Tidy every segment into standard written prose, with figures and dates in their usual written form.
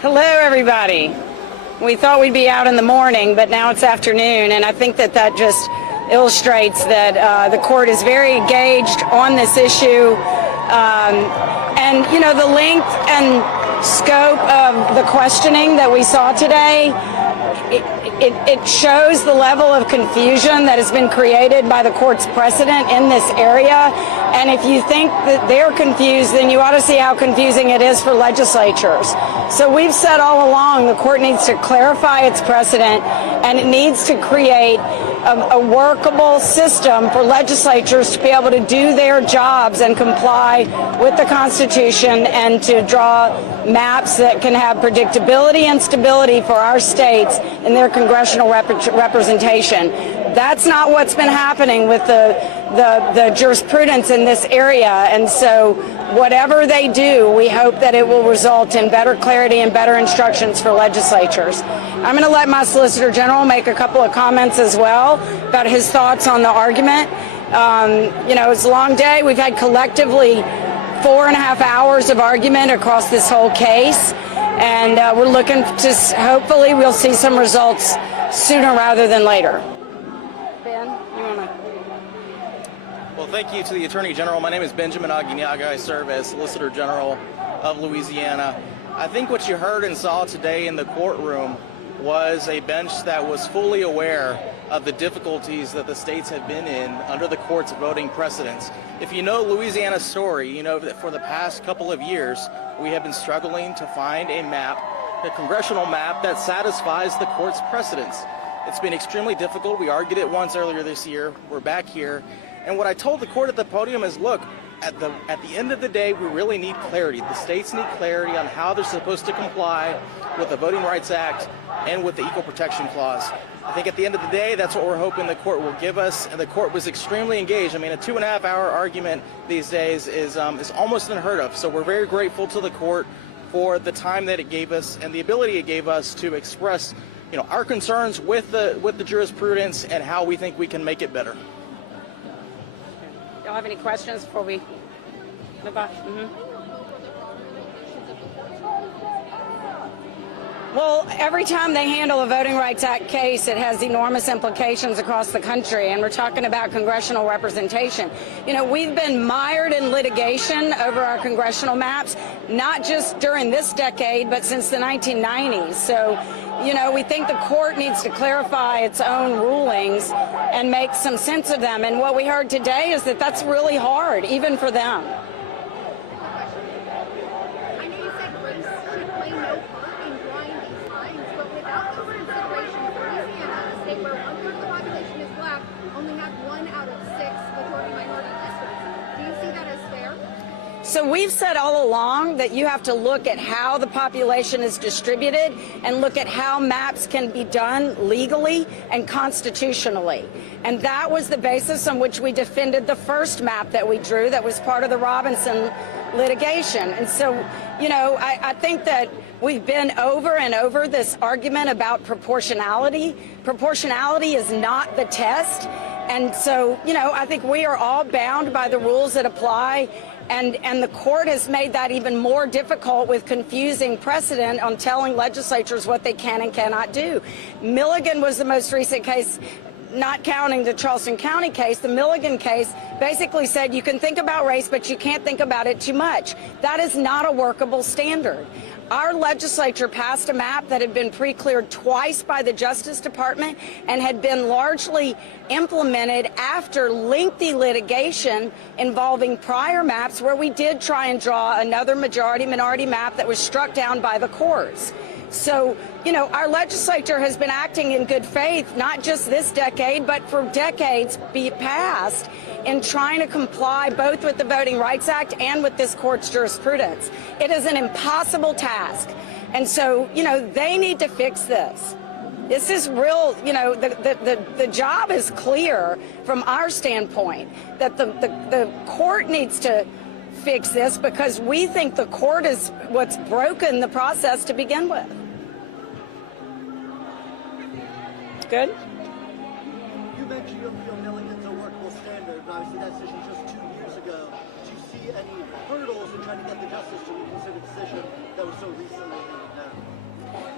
Hello, everybody. We thought we'd be out in the morning, but now it's afternoon, and I think that just illustrates that the court is very engaged on this issue. And, you know, the length and scope of the questioning that we saw today, it shows the level of confusion that has been created by the court's precedent in this area. And if you think that they're confused, then you ought to see how confusing it is for legislatures. So we've said all along the court needs to clarify its precedent, and it needs to create a workable system for legislatures to be able to do their jobs and comply with the Constitution and to draw maps that can have predictability and stability for our states in their congressional representation. That's not what's been happening with the jurisprudence in this area, and so whatever they do, we hope that it will result in better clarity and better instructions for legislatures. I'm going to let my Solicitor General make a couple of comments as well about his thoughts on the argument. You know, it's a long day. We've had collectively 4.5 hours of argument across this whole case, and we're looking to, hopefully we'll see some results sooner rather than later. Ben, you want to? Well, thank you to the Attorney General. My name is Benjamin Aguinaga. I serve as Solicitor General of Louisiana. I think what you heard and saw today in the courtroom was a bench that was fully aware of the difficulties that the states have been in under the court's voting precedents. If you know Louisiana's story, you know that for the past couple of years, we have been struggling to find a map, a congressional map that satisfies the court's precedents. It's been extremely difficult. We argued it once earlier this year. We're back here. And what I told the court at the podium is, look, at the end of the day, we really need clarity. The states need clarity on how they're supposed to comply with the Voting Rights Act and with the Equal Protection Clause. I think at the end of the day, that's what we're hoping the court will give us, and the court was extremely engaged. I mean, a 2.5-hour argument these days is almost unheard of. So we're very grateful to the court for the time that it gave us and the ability it gave us to express, you know, our concerns with the jurisprudence and how we think we can make it better. Y'all have any questions before we move on? Well, every time they handle a Voting Rights Act case, it has enormous implications across the country, and we're talking about congressional representation. You know, we've been mired in litigation over our congressional maps, not just during this decade, but since the 1990s. So, you know, we think the court needs to clarify its own rulings and make some sense of them. And what we heard today is that that's really hard, even for them. I know you said race should play no part in drawing these lines, but without those considerations, Louisiana, a state where 1/3 of the population is black, only had 1 out of 6 majority-minority districts. Do you see that as fair? So we've said all along that you have to look at how the population is distributed and look at how maps can be done legally and constitutionally. And that was the basis on which we defended the first map that we drew that was part of the Robinson litigation. And so, you know, I think that we've been over and over this argument about proportionality. Proportionality is not the test. And so, you know, I think we are all bound by the rules that apply. And the court has made that even more difficult with confusing precedent on telling legislatures what they can and cannot do. Milligan was the most recent case, not counting the Charleston County case. The Milligan case basically said you can think about race, but you can't think about it too much. That is not a workable standard. Our legislature passed a map that had been pre-cleared twice by the Justice Department and had been largely implemented after lengthy litigation involving prior maps where we did try and draw another majority-minority map that was struck down by the courts. So, you know, our legislature has been acting in good faith, not just this decade, but for decades past, in trying to comply both with the Voting Rights Act and with this court's jurisprudence. It is an impossible task. And so, you know, they need to fix this. This is real, you know, the job is clear from our standpoint that the court needs to fix this because we think the court is what's broken the process to begin with. Good? You mentioned you feel Milligan's a workable standard, but obviously that decision just 2 years ago. Do you see any hurdles in trying to get the justice to reconsider a decision that was so recently handed down?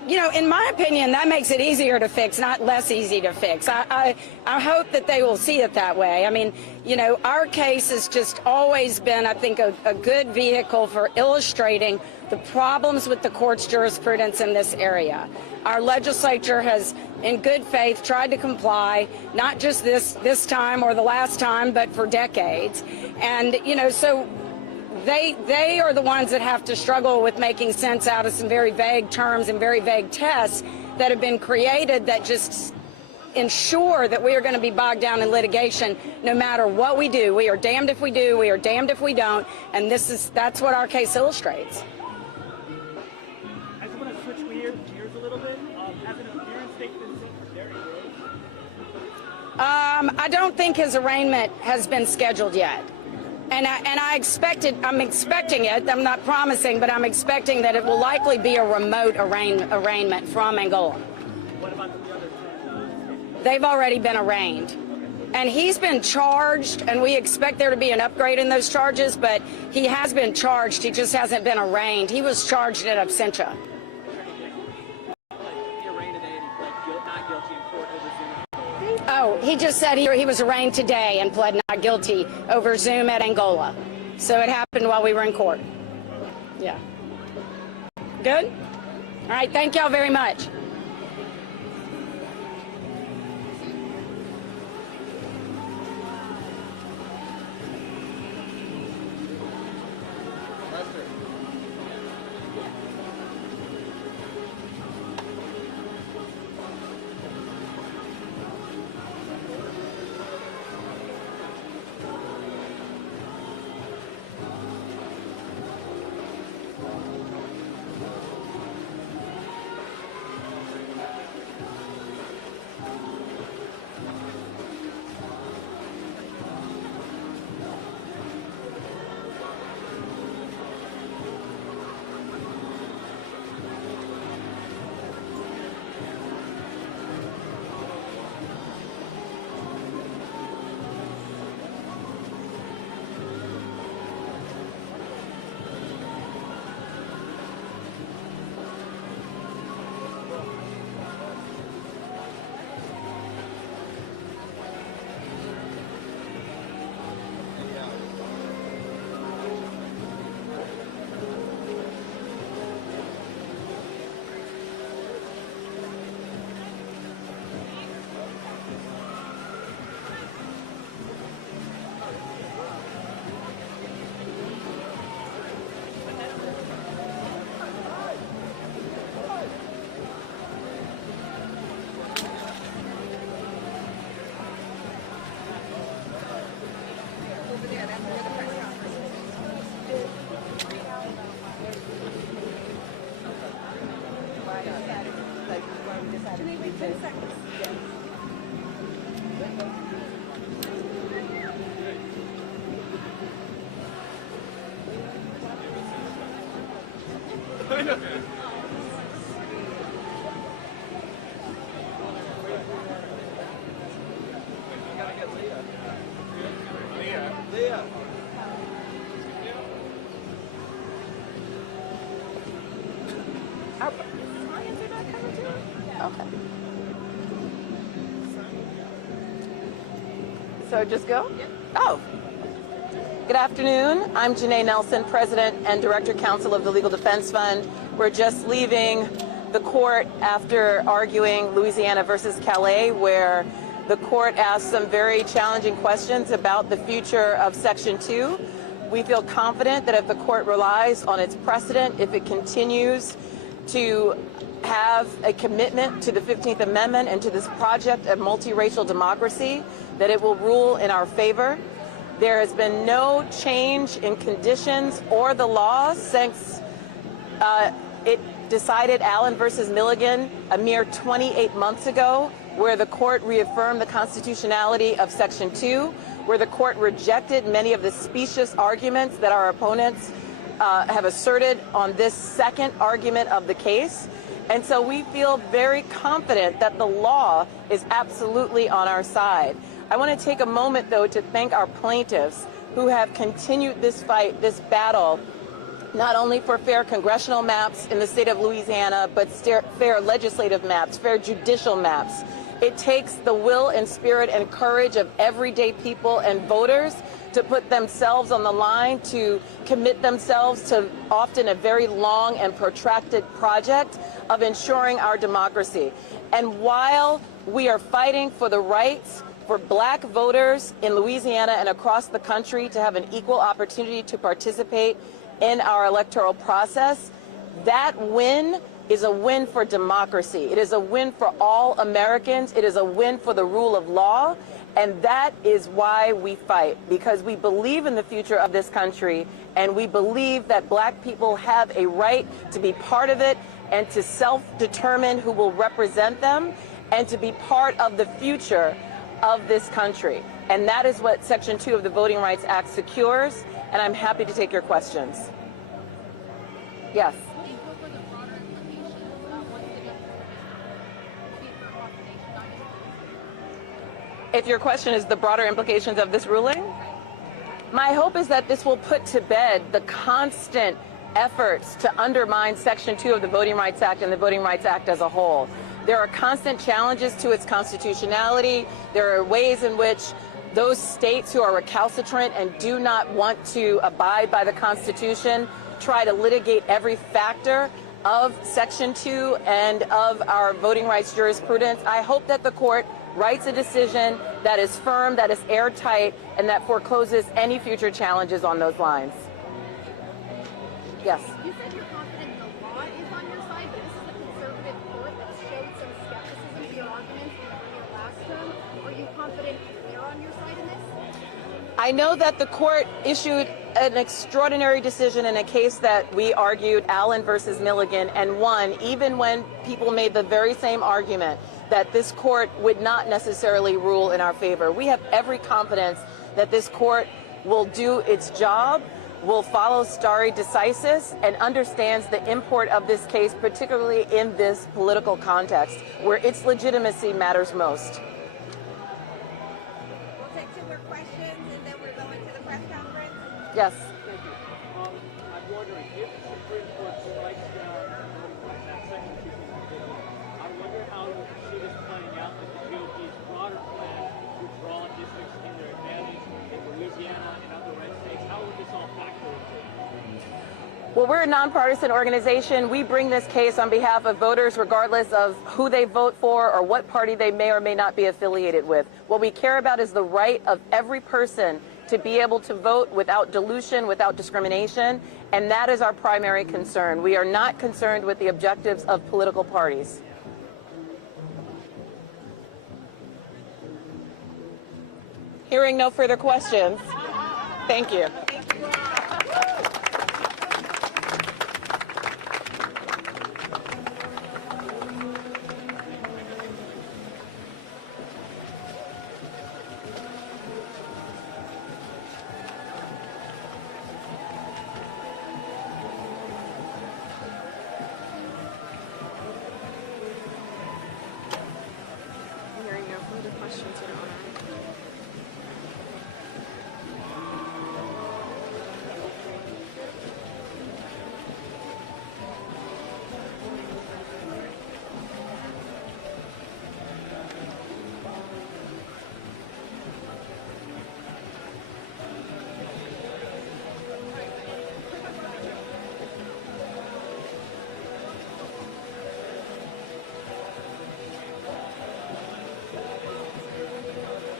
You know, in my opinion, that makes it easier to fix, not less easy to fix. I hope that they will see it that way. I mean, you know, our case has just always been, I think, a good vehicle for illustrating the problems with the court's jurisprudence in this area. Our legislature has, in good faith, tried to comply, not just this time or the last time, but for decades. And, you know, so they are the ones that have to struggle with making sense out of some very vague terms and very vague tests that have been created that just ensure that we are going to be bogged down in litigation no matter what we do. We are damned if we do, we are damned if we don't, and that's what our case illustrates. I just want to switch gears a little bit. Has an appearance date been set for Derry Rose? I don't think his arraignment has been scheduled yet. And I'm expecting it, I'm not promising, but I'm expecting that it will likely be a remote arraignment from Angola. What about the other 10? They've already been arraigned. And he's been charged, and we expect there to be an upgrade in those charges, but he has been charged, he just hasn't been arraigned. He was charged in absentia. Oh, he just said he was arraigned today and pled not guilty over Zoom at Angola. So it happened while we were in court. Yeah. Good? All right, thank y'all very much. Okay. So just go? Oh. Good afternoon. I'm Janae Nelson, President and Director Counsel of the Legal Defense Fund. We're just leaving the court after arguing Louisiana versus Callais, where the court asked some very challenging questions about the future of Section 2. We feel confident that if the court relies on its precedent, if it continues to have a commitment to the 15th Amendment and to this project of multiracial democracy, that it will rule in our favor. There has been no change in conditions or the law since it decided Allen versus Milligan a mere 28 months ago, where the court reaffirmed the constitutionality of Section 2, where the court rejected many of the specious arguments that our opponents have asserted on this second argument of the case. And so we feel very confident that the law is absolutely on our side. I want to take a moment, though, to thank our plaintiffs who have continued this fight, this battle, not only for fair congressional maps in the state of Louisiana, but fair legislative maps, fair judicial maps. It takes the will and spirit and courage of everyday people and voters to put themselves on the line, to commit themselves to often a very long and protracted project of ensuring our democracy. And while we are fighting for the rights for black voters in Louisiana and across the country to have an equal opportunity to participate in our electoral process, that win is a win for democracy. It is a win for all Americans. It is a win for the rule of law. And that is why we fight, because we believe in the future of this country, and we believe that black people have a right to be part of it and to self-determine who will represent them and to be part of the future of this country. And that is what Section 2 of the Voting Rights Act secures, and I'm happy to take your questions. Yes. If your question is the broader implications of this ruling, my hope is that this will put to bed the constant efforts to undermine Section 2 of the Voting Rights Act and the Voting Rights Act as a whole. There are constant challenges to its constitutionality. There are ways in which those states who are recalcitrant and do not want to abide by the Constitution try to litigate every factor of Section 2 and of our voting rights jurisprudence. I hope that the court writes a decision that is firm, that is airtight, and that forecloses any future challenges on those lines. Yes. You said you're confident the law is on your side, but this is a conservative court that showed some skepticism to your arguments in your last term. Are you confident they're on your side in this? I know that the court issued an extraordinary decision in a case that we argued, Allen versus Milligan, and won, even when people made the very same argument that this court would not necessarily rule in our favor. We have every confidence that this court will do its job, will follow stare decisis, and understands the import of this case, particularly in this political context, where its legitimacy matters most. We'll take 2 more questions, and then we're going to the press conference. Yes. Thank you. I'm wondering if the Supreme Court strikes down that Section 2 bill, I wonder how you see this playing out with the GOP's broader plan to draw districts in their advantage in Louisiana and other red states. How would this all factor into it? Well, we're a nonpartisan organization. We bring this case on behalf of voters regardless of who they vote for or what party they may or may not be affiliated with. What we care about is the right of every person to be able to vote without dilution, without discrimination, and that is our primary concern. We are not concerned with the objectives of political parties. Hearing no further questions, thank you. Hearing no further questions, Your Honor.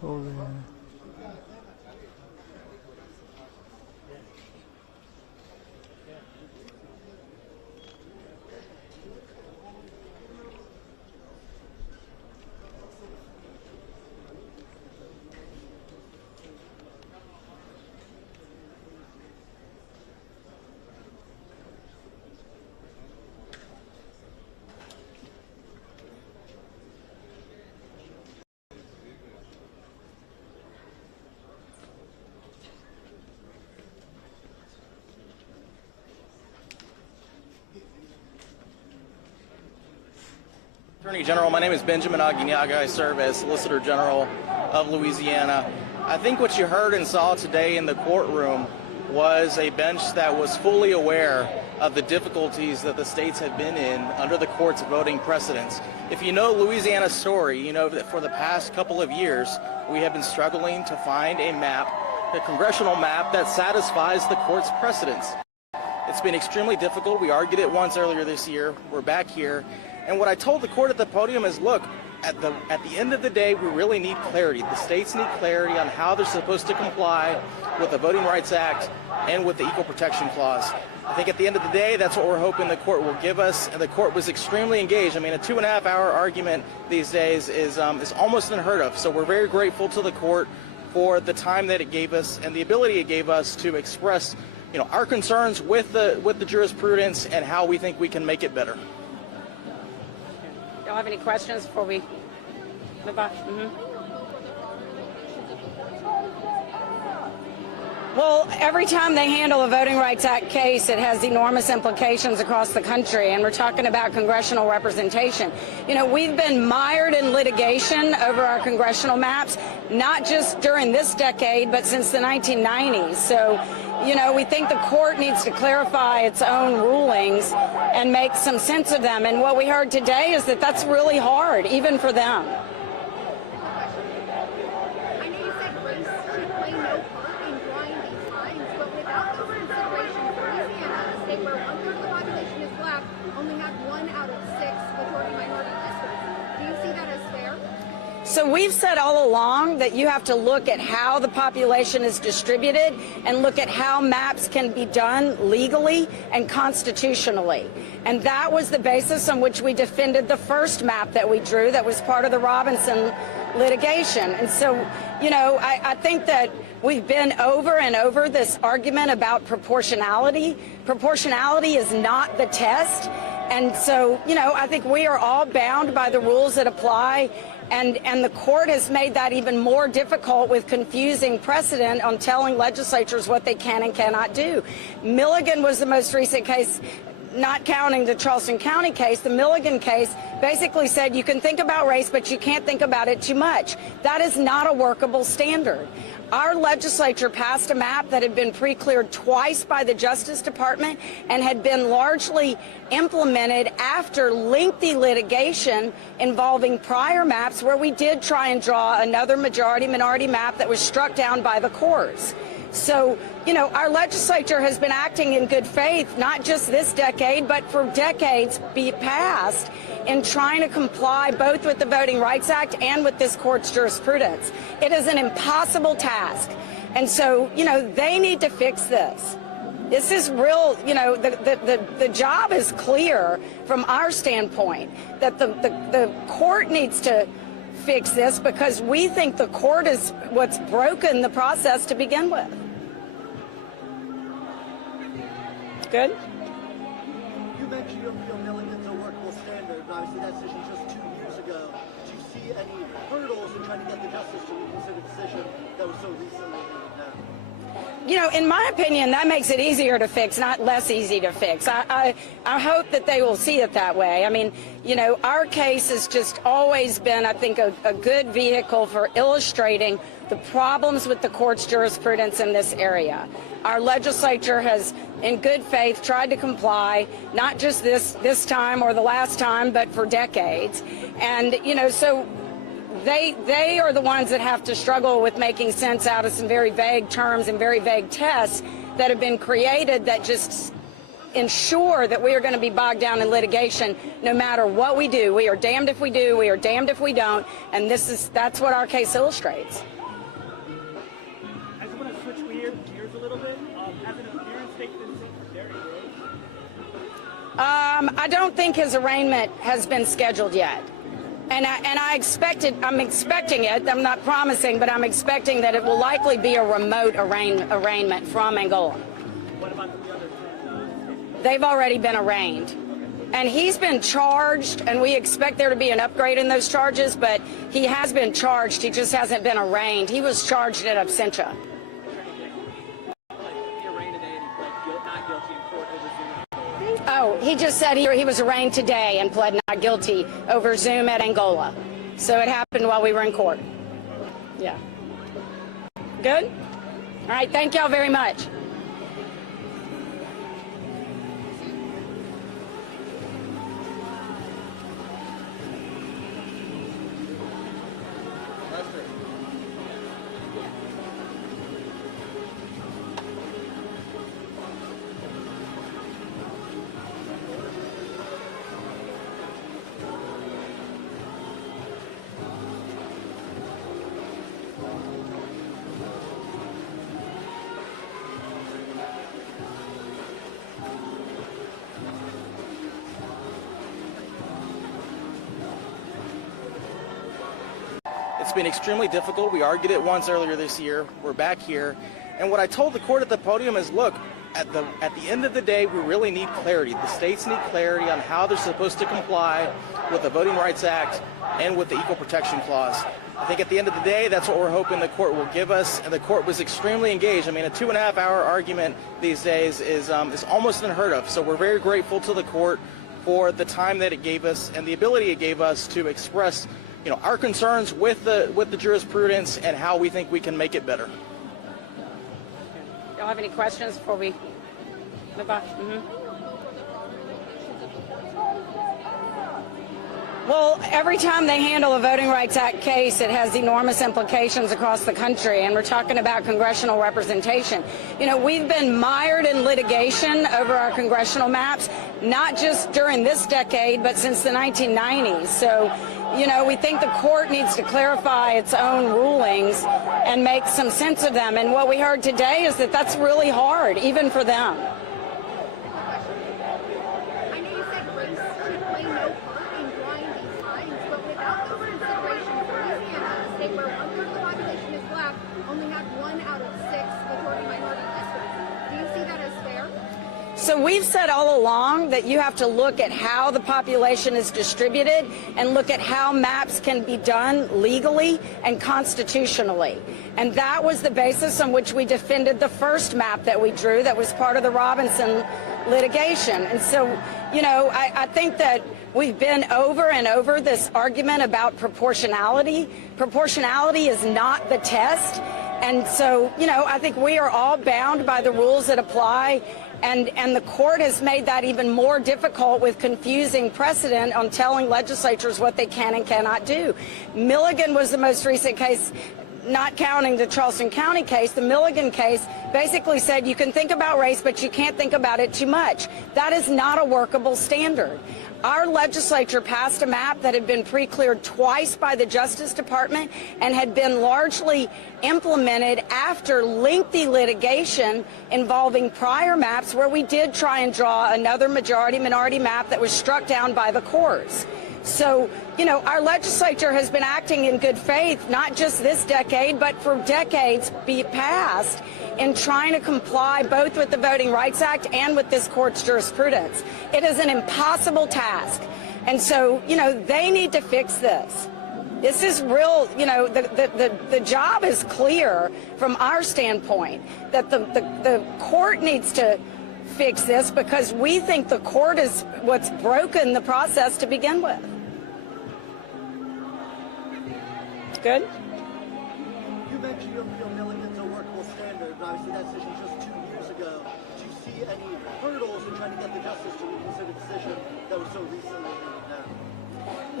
Attorney General, my name is Benjamin Aguinaga. I serve as Solicitor General of Louisiana. I think what you heard and saw today in the courtroom was a bench that was fully aware of the difficulties that the states have been in under the court's voting precedents. If you know Louisiana's story, you know that for the past couple of years, we have been struggling to find a map, a congressional map that satisfies the court's precedents. It's been extremely difficult. We argued it once earlier this year. We're back here. And what I told the court at the podium is, look, at the end of the day, we really need clarity. The states need clarity on how they're supposed to comply with the Voting Rights Act and with the Equal Protection Clause. I think at the end of the day, that's what we're hoping the court will give us. And the court was extremely engaged. I mean, a 2.5-hour argument these days is almost unheard of. So we're very grateful to the court for the time that it gave us and the ability it gave us to express, our concerns with the jurisprudence and how we think we can make it better. Y'all have any questions before we move on? Well, every time they handle a Voting Rights Act case, it has enormous implications across the country, and we're talking about congressional representation. We've been mired in litigation over our congressional maps, not just during this decade, but since the 1990s. So, we think the court needs to clarify its own rulings and make some sense of them. And what we heard today is that that's really hard, even for them. I know you said race should play no part in drawing these lines, but without the consideration of Louisiana, a state where 1/3 of the population is black, only had 1 out of 6 majority minority districts. Do you see that as fair? So we've said all along that you have to look at how the population is distributed and look at how maps can be done legally and constitutionally. And that was the basis on which we defended the first map that we drew that was part of the Robinson litigation. And so, I think that we've been over and over this argument about proportionality. Proportionality is not the test. And so, I think we are all bound by the rules that apply. And the court has made that even more difficult with confusing precedent on telling legislatures what they can and cannot do. Milligan was the most recent case, not counting the Charleston County case. The Milligan case basically said you can think about race, but you can't think about it too much. That is not a workable standard. Our legislature passed a map that had been pre-cleared twice by the Justice Department and had been largely implemented after lengthy litigation involving prior maps where we did try and draw another majority-minority map that was struck down by the courts. So, our legislature has been acting in good faith, not just this decade, but for decades past, in trying to comply both with the Voting Rights Act and with this court's jurisprudence. It is an impossible task. And so, they need to fix this. This is real, the job is clear from our standpoint that the court needs to fix this because we think the court is what's broken the process to begin with. Good? You mentioned you feel Milligan's a workable standard, and obviously that decision just 2 years ago. Do you see any hurdles in trying to get the justice to reconsider a decision that was so recently made now? In my opinion, that makes it easier to fix, not less easy to fix. I hope that they will see it that way. I mean, our case has just always been, I think, a good vehicle for illustrating the problems with the court's jurisprudence in this area. Our legislature has, in good faith, tried to comply, not just this time or the last time, but for decades. And, so they are the ones that have to struggle with making sense out of some very vague terms and very vague tests that have been created that just ensure that we are going to be bogged down in litigation no matter what we do. We are damned if we do, we are damned if we don't, and that's what our case illustrates. I just want to switch gears a little bit. Has an appearance date been set for Derry Rose? I don't think his arraignment has been scheduled yet. And I'm expecting it, I'm not promising, but I'm expecting that it will likely be a remote arraignment from Angola. What about the other 10? They've already been arraigned. And he's been charged, and we expect there to be an upgrade in those charges, but he has been charged, he just hasn't been arraigned. He was charged in absentia. Oh, he just said he was arraigned today and pled not guilty over Zoom at Angola. So it happened while we were in court. Yeah. Good? All right, thank y'all very much. It's been extremely difficult. We argued it once earlier this year. We're back here. And what I told the court at the podium is, look, at the end of the day, we really need clarity. The states need clarity on how they're supposed to comply with the Voting Rights Act and with the Equal Protection Clause. I think at the end of the day, that's what we're hoping the court will give us. And the court was extremely engaged. I mean, a 2.5-hour argument these days is almost unheard of. So we're very grateful to the court for the time that it gave us and the ability it gave us to express, our concerns with the jurisprudence and how we think we can make it better. Y'all have any questions before we move on? Well, every time they handle a Voting Rights Act case, it has enormous implications across the country, and we're talking about congressional representation. We've been mired in litigation over our congressional maps, not just during this decade, but since the 1990s. So, we think the court needs to clarify its own rulings and make some sense of them. And what we heard today is that that's really hard, even for them. I know you said race should play no part in drawing these lines, but without the consideration of Louisiana, a state where 1/3 of the population is black, only had 1 out of 6 majority-minority districts. Do you see that as fair? So we've said all along that you have to look at how the population is distributed and look at how maps can be done legally and constitutionally. And that was the basis on which we defended the first map that we drew that was part of the Robinson litigation. And so, I think that we've been over and over this argument about proportionality. Proportionality is not the test. And so, I think we are all bound by the rules that apply. And the court has made that even more difficult with confusing precedent on telling legislatures what they can and cannot do. Milligan was the most recent case, not counting the Charleston County case. The Milligan case basically said you can think about race, but you can't think about it too much. That is not a workable standard. Our legislature passed a map that had been pre-cleared twice by the Justice Department and had been largely implemented after lengthy litigation involving prior maps where we did try and draw another majority-minority map that was struck down by the courts. So, our legislature has been acting in good faith, not just this decade, but for decades past, in trying to comply both with the Voting Rights Act and with this court's jurisprudence. It is an impossible task. And so, they need to fix this. This is real, the job is clear from our standpoint that the court needs to fix this because we think the court is what's broken the process to begin with. Good? You mentioned you feel Milligan's a workable standard, but obviously that decision just 2 years ago. Do you see any hurdles in trying to get the justice to reconsider a decision that was so recently made now?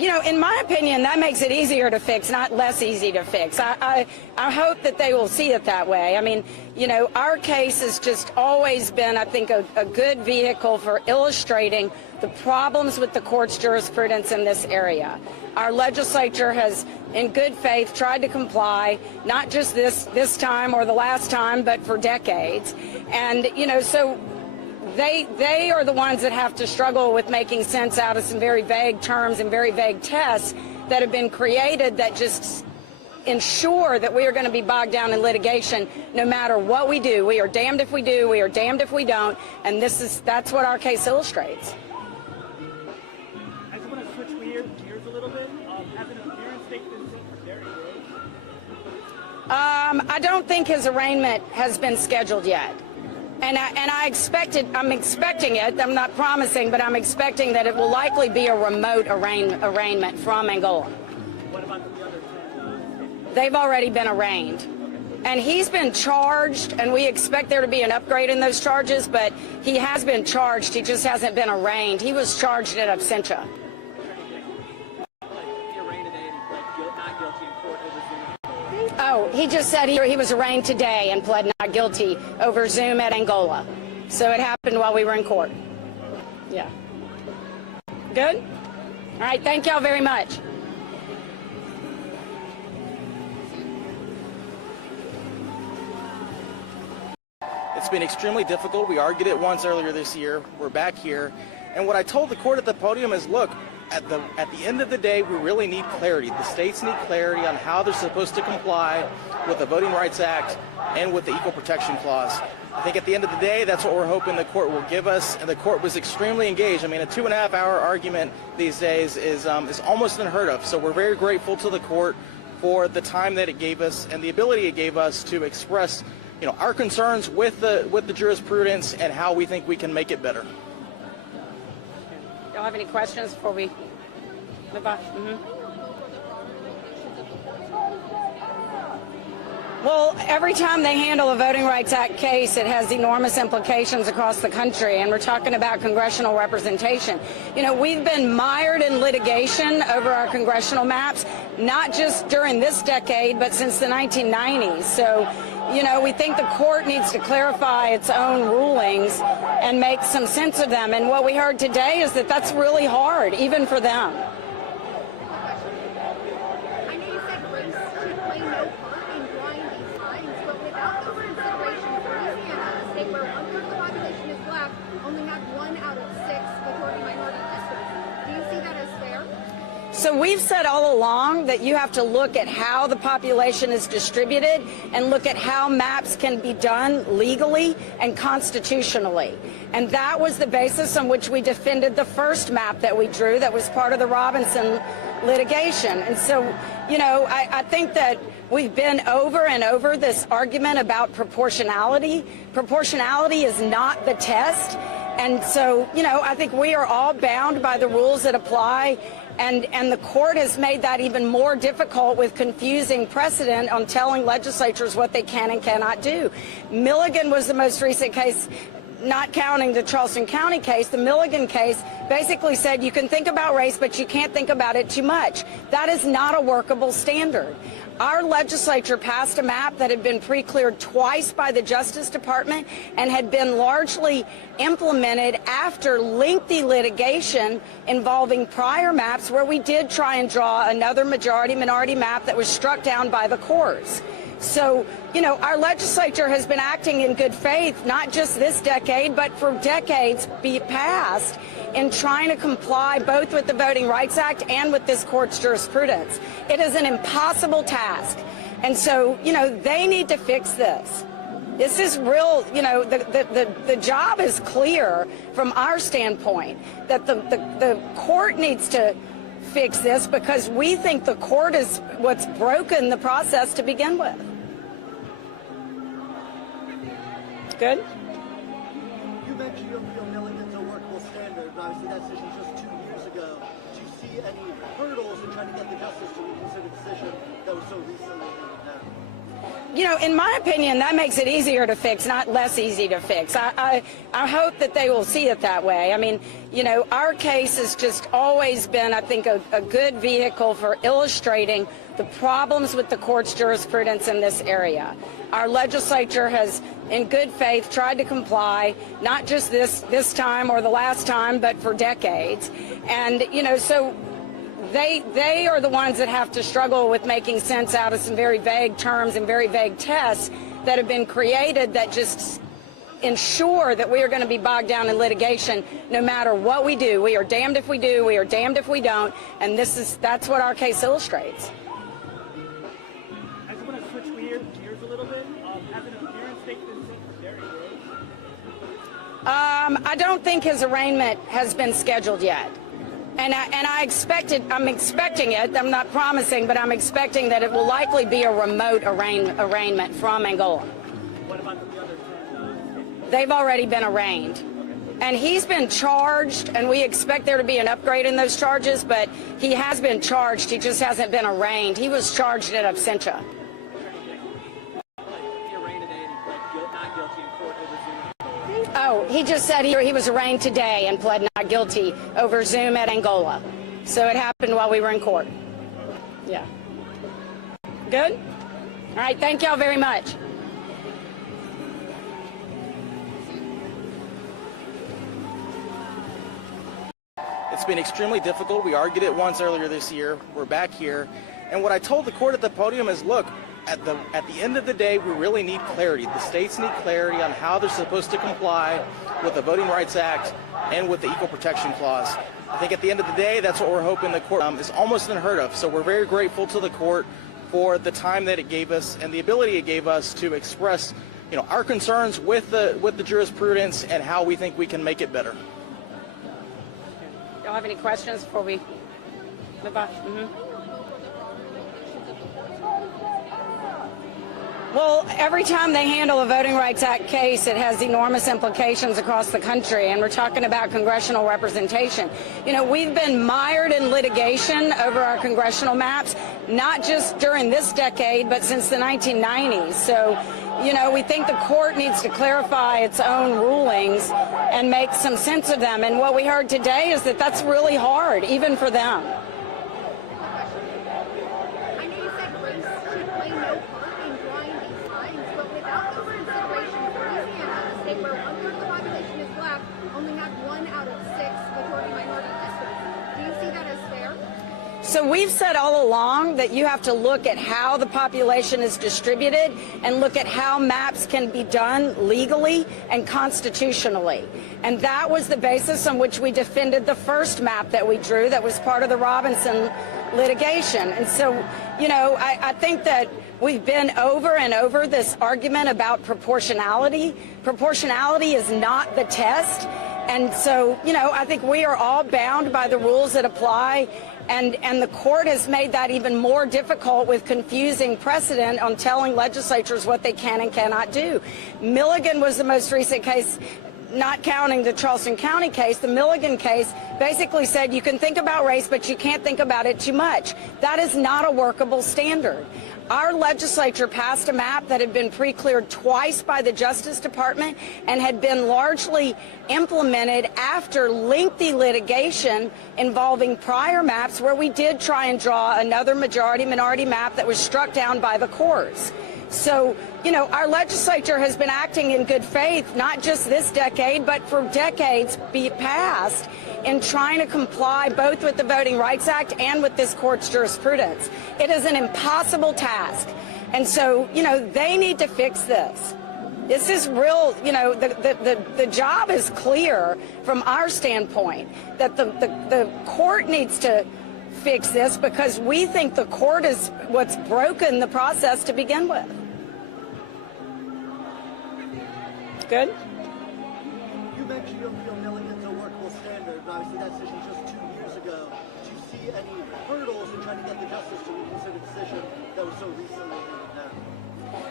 in my opinion, that makes it easier to fix, not less easy to fix. I hope that they will see it that way. I mean, our case has just always been, I think, a good vehicle for illustrating the problems with the court's jurisprudence in this area. Our legislature has, in good faith, tried to comply, not just this time or the last time, but for decades. And, so they are the ones that have to struggle with making sense out of some very vague terms and very vague tests that have been created that just ensure that we are going to be bogged down in litigation no matter what we do. We are damned if we do, we are damned if we don't, and that's what our case illustrates. I just want to switch gears a little bit. Has an appearance date been set for Gerrymandering? I don't think his arraignment has been scheduled yet. And I'm expecting it, I'm not promising, but I'm expecting that it will likely be a remote arraignment from Angola. What about the other 10? They've already been arraigned. And he's been charged, and we expect there to be an upgrade in those charges, but he has been charged, he just hasn't been arraigned. He was charged in absentia. Oh, he just said he was arraigned today and pled not guilty over Zoom at Angola. So it happened while we were in court. Yeah. Good? All right, thank y'all very much. It's been extremely difficult. We argued it once earlier this year. We're back here. And what I told the court at the podium is, look, at the end of the day, we really need clarity. The states need clarity on how they're supposed to comply with the Voting Rights Act and with the Equal Protection Clause. I think at the end of the day, that's what we're hoping the court will give us. And the court was extremely engaged. I mean, a 2.5-hour argument these days is almost unheard of. So we're very grateful to the court for the time that it gave us and the ability it gave us to express, our concerns with the jurisprudence and how we think we can make it better. Y'all have any questions before we move on? Well, every time they handle a Voting Rights Act case, it has enormous implications across the country, and we're talking about congressional representation. We've been mired in litigation over our congressional maps, not just during this decade, but since the 1990s. So, we think the court needs to clarify its own rulings and make some sense of them. And what we heard today is that that's really hard, even for them. I know you said race should play no part in drawing these lines, but without the consideration for Louisiana, a state where 1/3 of the population is black, only had 1 out of 6 majority minority districts. Do you see that as fair? So we've said all along that you have to look at how the population is distributed and look at how maps can be done legally and constitutionally. And that was the basis on which we defended the first map that we drew that was part of the Robinson litigation. And so, I think that we've been over and over this argument about proportionality. Proportionality is not the test. And so, I think we are all bound by the rules that apply. And the court has made that even more difficult with confusing precedent on telling legislatures what they can and cannot do. Milligan was the most recent case, not counting the Charleston County case. The Milligan case basically said you can think about race, but you can't think about it too much. That is not a workable standard. Our legislature passed a map that had been pre-cleared twice by the Justice Department and had been largely implemented after lengthy litigation involving prior maps where we did try and draw another majority-minority map that was struck down by the courts. So, our legislature has been acting in good faith, not just this decade, but for decades past, in trying to comply both with the Voting Rights Act and with this court's jurisprudence. It is an impossible task. And so, they need to fix this. This is real, the job is clear from our standpoint that the court needs to fix this because we think the court is what's broken the process to begin with. Good? You mentioned you feel Milligan's a workable standard, and obviously that decision was just 2 years ago. Do you see any hurdles in trying to get the justice to reconsider a decision that was so recently handed down? you know, in my opinion, that makes it easier to fix, not less easy to fix. I hope that they will see it that way. I mean, you know, our case has just always been, I think, a good vehicle for illustrating the problems with the court's jurisprudence in this area. Our legislature has, in good faith, tried to comply, not just this time or the last time, but for decades. And, you know, so they are the ones that have to struggle with making sense out of some very vague terms and very vague tests that have been created that just ensure that we are going to be bogged down in litigation no matter what we do. We are damned if we do, we are damned if we don't, and that's what our case illustrates. I just want to switch gears a little bit. Has an appearance date been set for Derry Rose? I don't think his arraignment has been scheduled yet. And I'm expecting it, I'm not promising, but I'm expecting that it will likely be a remote arraignment from Angola. What about the other 10? They've already been arraigned. And he's been charged, and we expect there to be an upgrade in those charges, but he has been charged, he just hasn't been arraigned. He was charged in absentia. Oh, he just said he was arraigned today and pled not guilty over Zoom at Angola. So it happened while we were in court. Yeah. Good? All right, thank y'all very much. It's been extremely difficult. We argued it once earlier this year. We're back here. And what I told the court at the podium is, look, at the end of the day, we really need clarity. The states need clarity on how they're supposed to comply with the Voting Rights Act and with the Equal Protection Clause. I think at the end of the day, that's what we're hoping the court is almost unheard of. So we're very grateful to the court for the time that it gave us and the ability it gave us to express, you know, our concerns with the jurisprudence and how we think we can make it better. Y'all have any questions before we move on? Well, every time they handle a Voting Rights Act case, it has enormous implications across the country, and we're talking about congressional representation. You know, we've been mired in litigation over our congressional maps, not just during this decade, but since the 1990s. So, you know, we think the court needs to clarify its own rulings and make some sense of them. And what we heard today is that that's really hard, even for them. I know you said race should play no part in drawing these lines, but without the consideration of Louisiana, a state where 1/3 of the population is black, only had 1 out of 6 majority minority districts. Do you see that as fair? So we've said all along that you have to look at how the population is distributed and look at how maps can be done legally and constitutionally. And that was the basis on which we defended the first map that we drew that was part of the Robinson litigation. And so, you know, I think that we've been over and over this argument about proportionality. Proportionality is not the test. And so, you know, I think we are all bound by the rules that apply. And the court has made that even more difficult with confusing precedent on telling legislatures what they can and cannot do. Milligan was the most recent case, not counting the Charleston County case. The Milligan case basically said you can think about race, but you can't think about it too much. That is not a workable standard. Our legislature passed a map that had been pre-cleared twice by the Justice Department and had been largely implemented after lengthy litigation involving prior maps where we did try and draw another majority-minority map that was struck down by the courts. So, you know, our legislature has been acting in good faith, not just this decade, but for decades past, in trying to comply both with the Voting Rights Act and with this court's jurisprudence. It is an impossible task. And so, you know, they need to fix this. This is real, you know, the job is clear from our standpoint that the court needs to fix this because we think the court is what's broken the process to begin with. Good? You mentioned you don't feel Milligan's a workable standard, but obviously that decision just 2 years ago. Do you see any hurdles in trying to get the justice to reconsider a decision that was so recently handed down?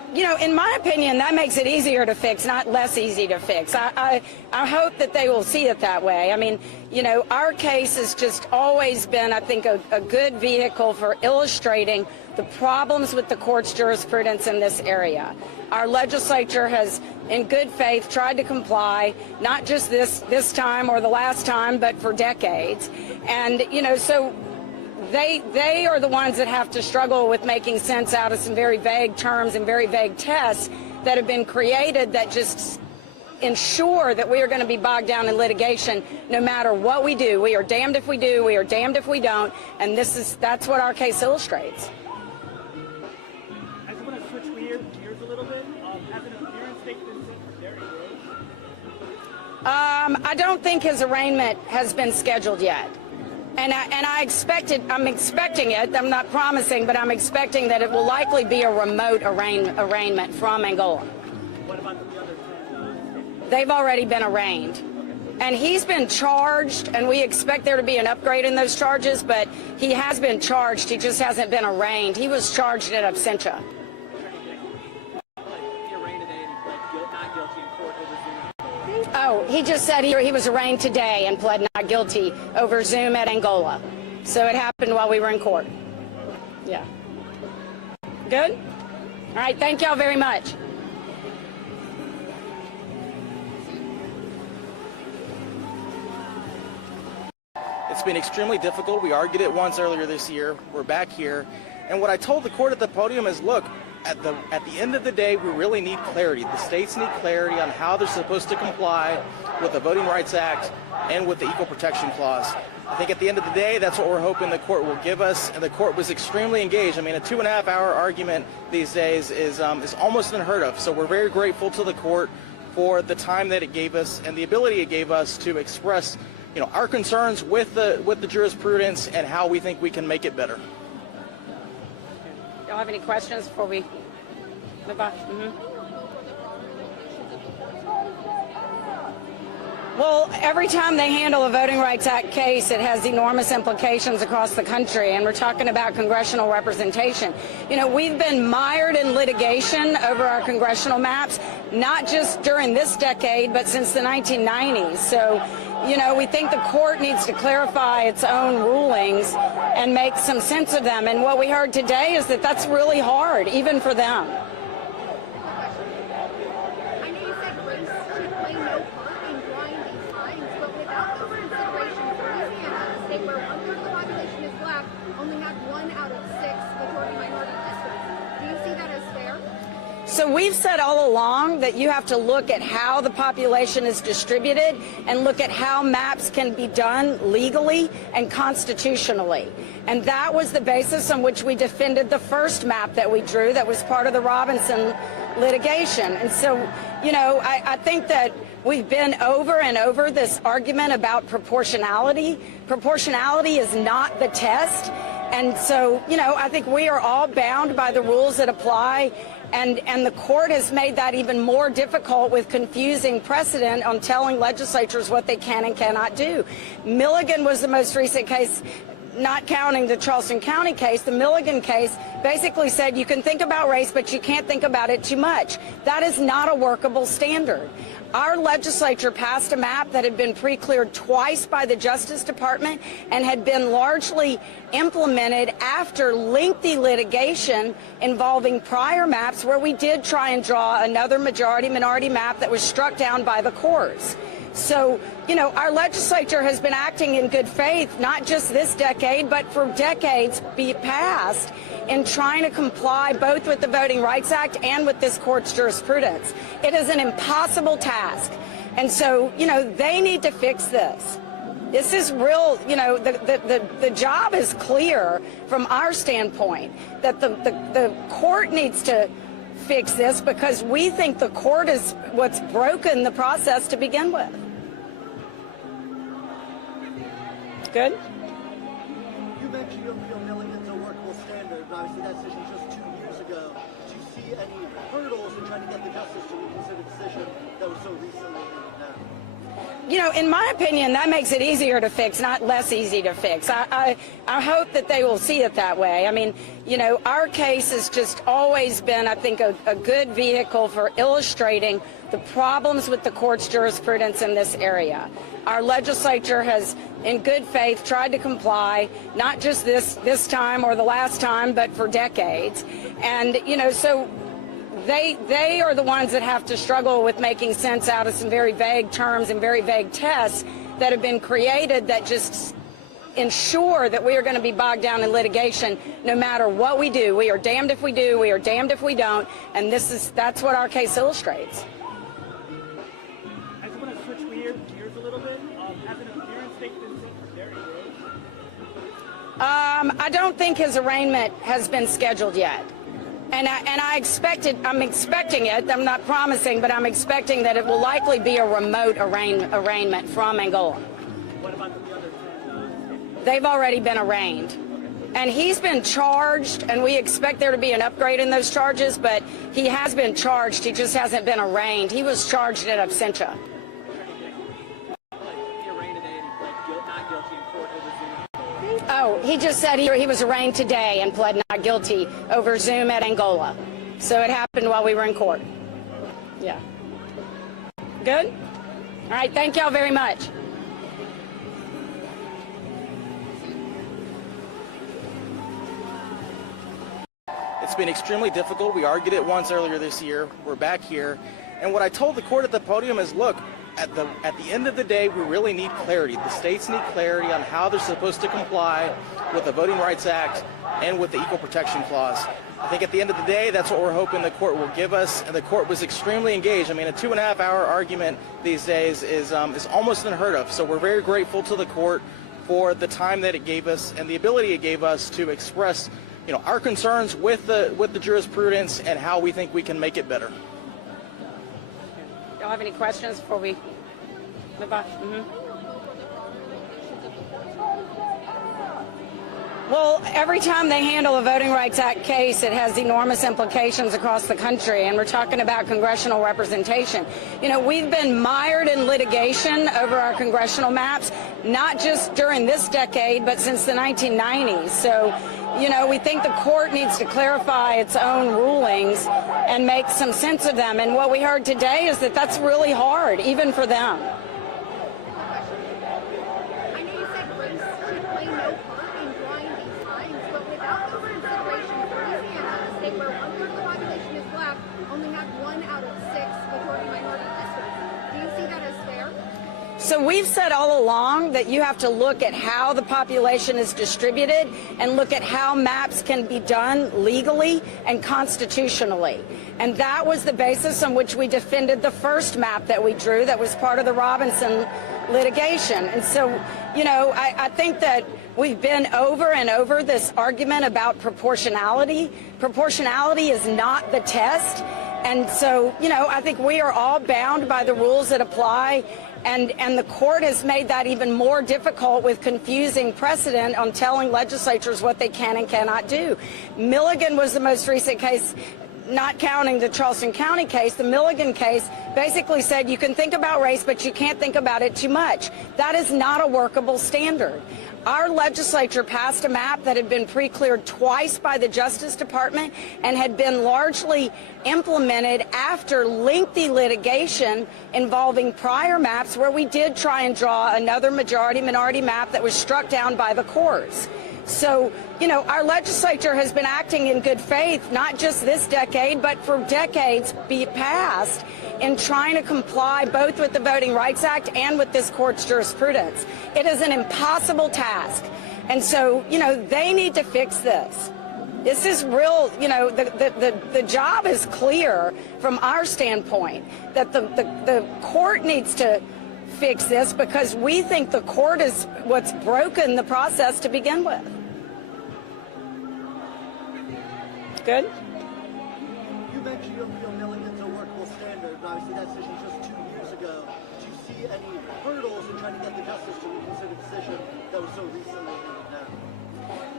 you know, in my opinion, that makes it easier to fix, not less easy to fix. I hope that they will see it that way. I mean, you know, our case has just always been, I think, a good vehicle for illustrating the problems with the court's jurisprudence in this area. Our legislature has, in good faith, tried to comply, not just this time or the last time, but for decades. And, you know, so they are the ones that have to struggle with making sense out of some very vague terms and very vague tests that have been created that just ensure that we are going to be bogged down in litigation no matter what we do. We are damned if we do, we are damned if we don't, and that's what our case illustrates. I just want to switch gears a little bit. Has an appearance date been set for Derry Rose? I don't think his arraignment has been scheduled yet. And I'm expecting it, I'm not promising, but I'm expecting that it will likely be a remote arraignment from Angola. What about the other 10? They've already been arraigned. And he's been charged, and we expect there to be an upgrade in those charges, but he has been charged, he just hasn't been arraigned. He was charged in absentia. Oh, he just said he was arraigned today and pled not guilty over Zoom at Angola. So it happened while we were in court. Yeah. Good? All right, thank y'all very much. It's been extremely difficult. We argued it once earlier this year. We're back here. And what I told the court at the podium is, look, at the end of the day, we really need clarity. The states need clarity on how they're supposed to comply with the Voting Rights Act and with the Equal Protection Clause. I think at the end of the day, that's what we're hoping the court will give us. And the court was extremely engaged. I mean, a 2.5-hour argument these days is almost unheard of. So we're very grateful to the court for the time that it gave us and the ability it gave us to express, you know, our concerns with the jurisprudence and how we think we can make it better. Y'all have any questions before we move on? Well, every time they handle a Voting Rights Act case, it has enormous implications across the country, and we're talking about congressional representation. You know, we've been mired in litigation over our congressional maps, not just during this decade, but since the 1990s. So, you know, we think the court needs to clarify its own rulings and make some sense of them. And what we heard today is that that's really hard, even for them. I know you said race should play no part in drawing these lines, but without those considerations, Louisiana, a state where 1/3 of the population is black, only had 1 out of 6 majority-minority districts. Do you see that as fair? So we've said all along that you have to look at how the population is distributed and look at how maps can be done legally and constitutionally. And that was the basis on which we defended the first map that we drew that was part of the Robinson litigation. And so, you know, I think that we've been over and over this argument about proportionality. Proportionality is not the test. And so, you know, I think we are all bound by the rules that apply. And the court has made that even more difficult with confusing precedent on telling legislatures what they can and cannot do. Milligan was the most recent case, not counting the Charleston County case. The Milligan case basically said you can think about race, but you can't think about it too much. That is not a workable standard. Our legislature passed a map that had been pre-cleared twice by the Justice Department and had been largely implemented after lengthy litigation involving prior maps where we did try and draw another majority-minority map that was struck down by the courts. So, you know, our legislature has been acting in good faith, not just this decade, but for decades past, in trying to comply both with the Voting Rights Act and with this court's jurisprudence. It is an impossible task. And so, you know, they need to fix this. This is real, you know, the job is clear from our standpoint that the court needs to fix this because we think the court is what's broken the process to begin with. Good? You mentioned you feel Milligan's a workable standard, but obviously that decision was just 2 years ago. Do you see any hurdles in trying to get the justice to reconsider the decision that was so recently made now? in my opinion, that makes it easier to fix, not less easy to fix. I hope that they will see it that way. I mean, our case has just always been, I think, a good vehicle for illustrating the problems with the court's jurisprudence in this area. Our legislature has, in good faith, tried to comply, not just this time or the last time, but for decades. And, so they are the ones that have to struggle with making sense out of some very vague terms and very vague tests that have been created that just ensure that we are going to be bogged down in litigation no matter what we do. We are damned if we do, we are damned if we don't, and that's what our case illustrates. I just want to switch gears a little bit. Has an appearance date been set for Gerrymandering? I don't think his arraignment has been scheduled yet. And I'm expecting it, I'm not promising, but I'm expecting that it will likely be a remote arraignment from Angola. What about the other 10? They've already been arraigned. And he's been charged, and we expect there to be an upgrade in those charges, but he has been charged, he just hasn't been arraigned. He was charged in absentia. Oh, he just said he was arraigned today and pled not guilty over Zoom at Angola. So it happened while we were in court. Yeah. Good? All right, thank y'all very much. It's been extremely difficult. We argued it once earlier this year. We're back here. And what I told the court at the podium is, look, at the end of the day, we really need clarity. The states need clarity on how they're supposed to comply with the Voting Rights Act and with the Equal Protection Clause. I think at the end of the day, that's what we're hoping the court will give us, and the court was extremely engaged. I mean, a 2.5-hour argument these days is almost unheard of. So we're very grateful to the court for the time that it gave us and the ability it gave us to express, our concerns with the jurisprudence and how we think we can make it better. Y'all have any questions before we move on? Well, every time they handle a Voting Rights Act case, it has enormous implications across the country, and we're talking about congressional representation. We've been mired in litigation over our congressional maps, not just during this decade, but since the 1990s. So, we think the court needs to clarify its own rulings and make some sense of them. And what we heard today is that that's really hard, even for them. I know you said race should play no part in drawing these lines, but without those considerations, Louisiana, a state where 1/3 of the population is black, only had 1 out of 6 majority-minority districts. Do you see that as fair? So we've said all along that you have to look at how the population is distributed and look at how maps can be done legally and constitutionally. And that was the basis on which we defended the first map that we drew that was part of the Robinson litigation. And so, I think that we've been over and over this argument about proportionality. Proportionality is not the test. And so, I think we are all bound by the rules that apply. And the court has made that even more difficult with confusing precedent on telling legislatures what they can and cannot do. Milligan was the most recent case, not counting the Charleston County case. The Milligan case basically said you can think about race, but you can't think about it too much. That is not a workable standard. Our legislature passed a map that had been pre-cleared twice by the Justice Department and had been largely implemented after lengthy litigation involving prior maps where we did try and draw another majority-minority map that was struck down by the courts. So, our legislature has been acting in good faith, not just this decade, but for decades past, in trying to comply both with the Voting Rights Act and with this court's jurisprudence. It is an impossible task. And so, they need to fix this. This is real, the job is clear from our standpoint that the court needs to fix this because we think the court is what's broken the process to begin with. Good? You mentioned Milligan's a workable standard, and obviously that decision was just 2 years ago. Do you see any hurdles in trying to get the justice to reconsider a decision that was so recently handed down?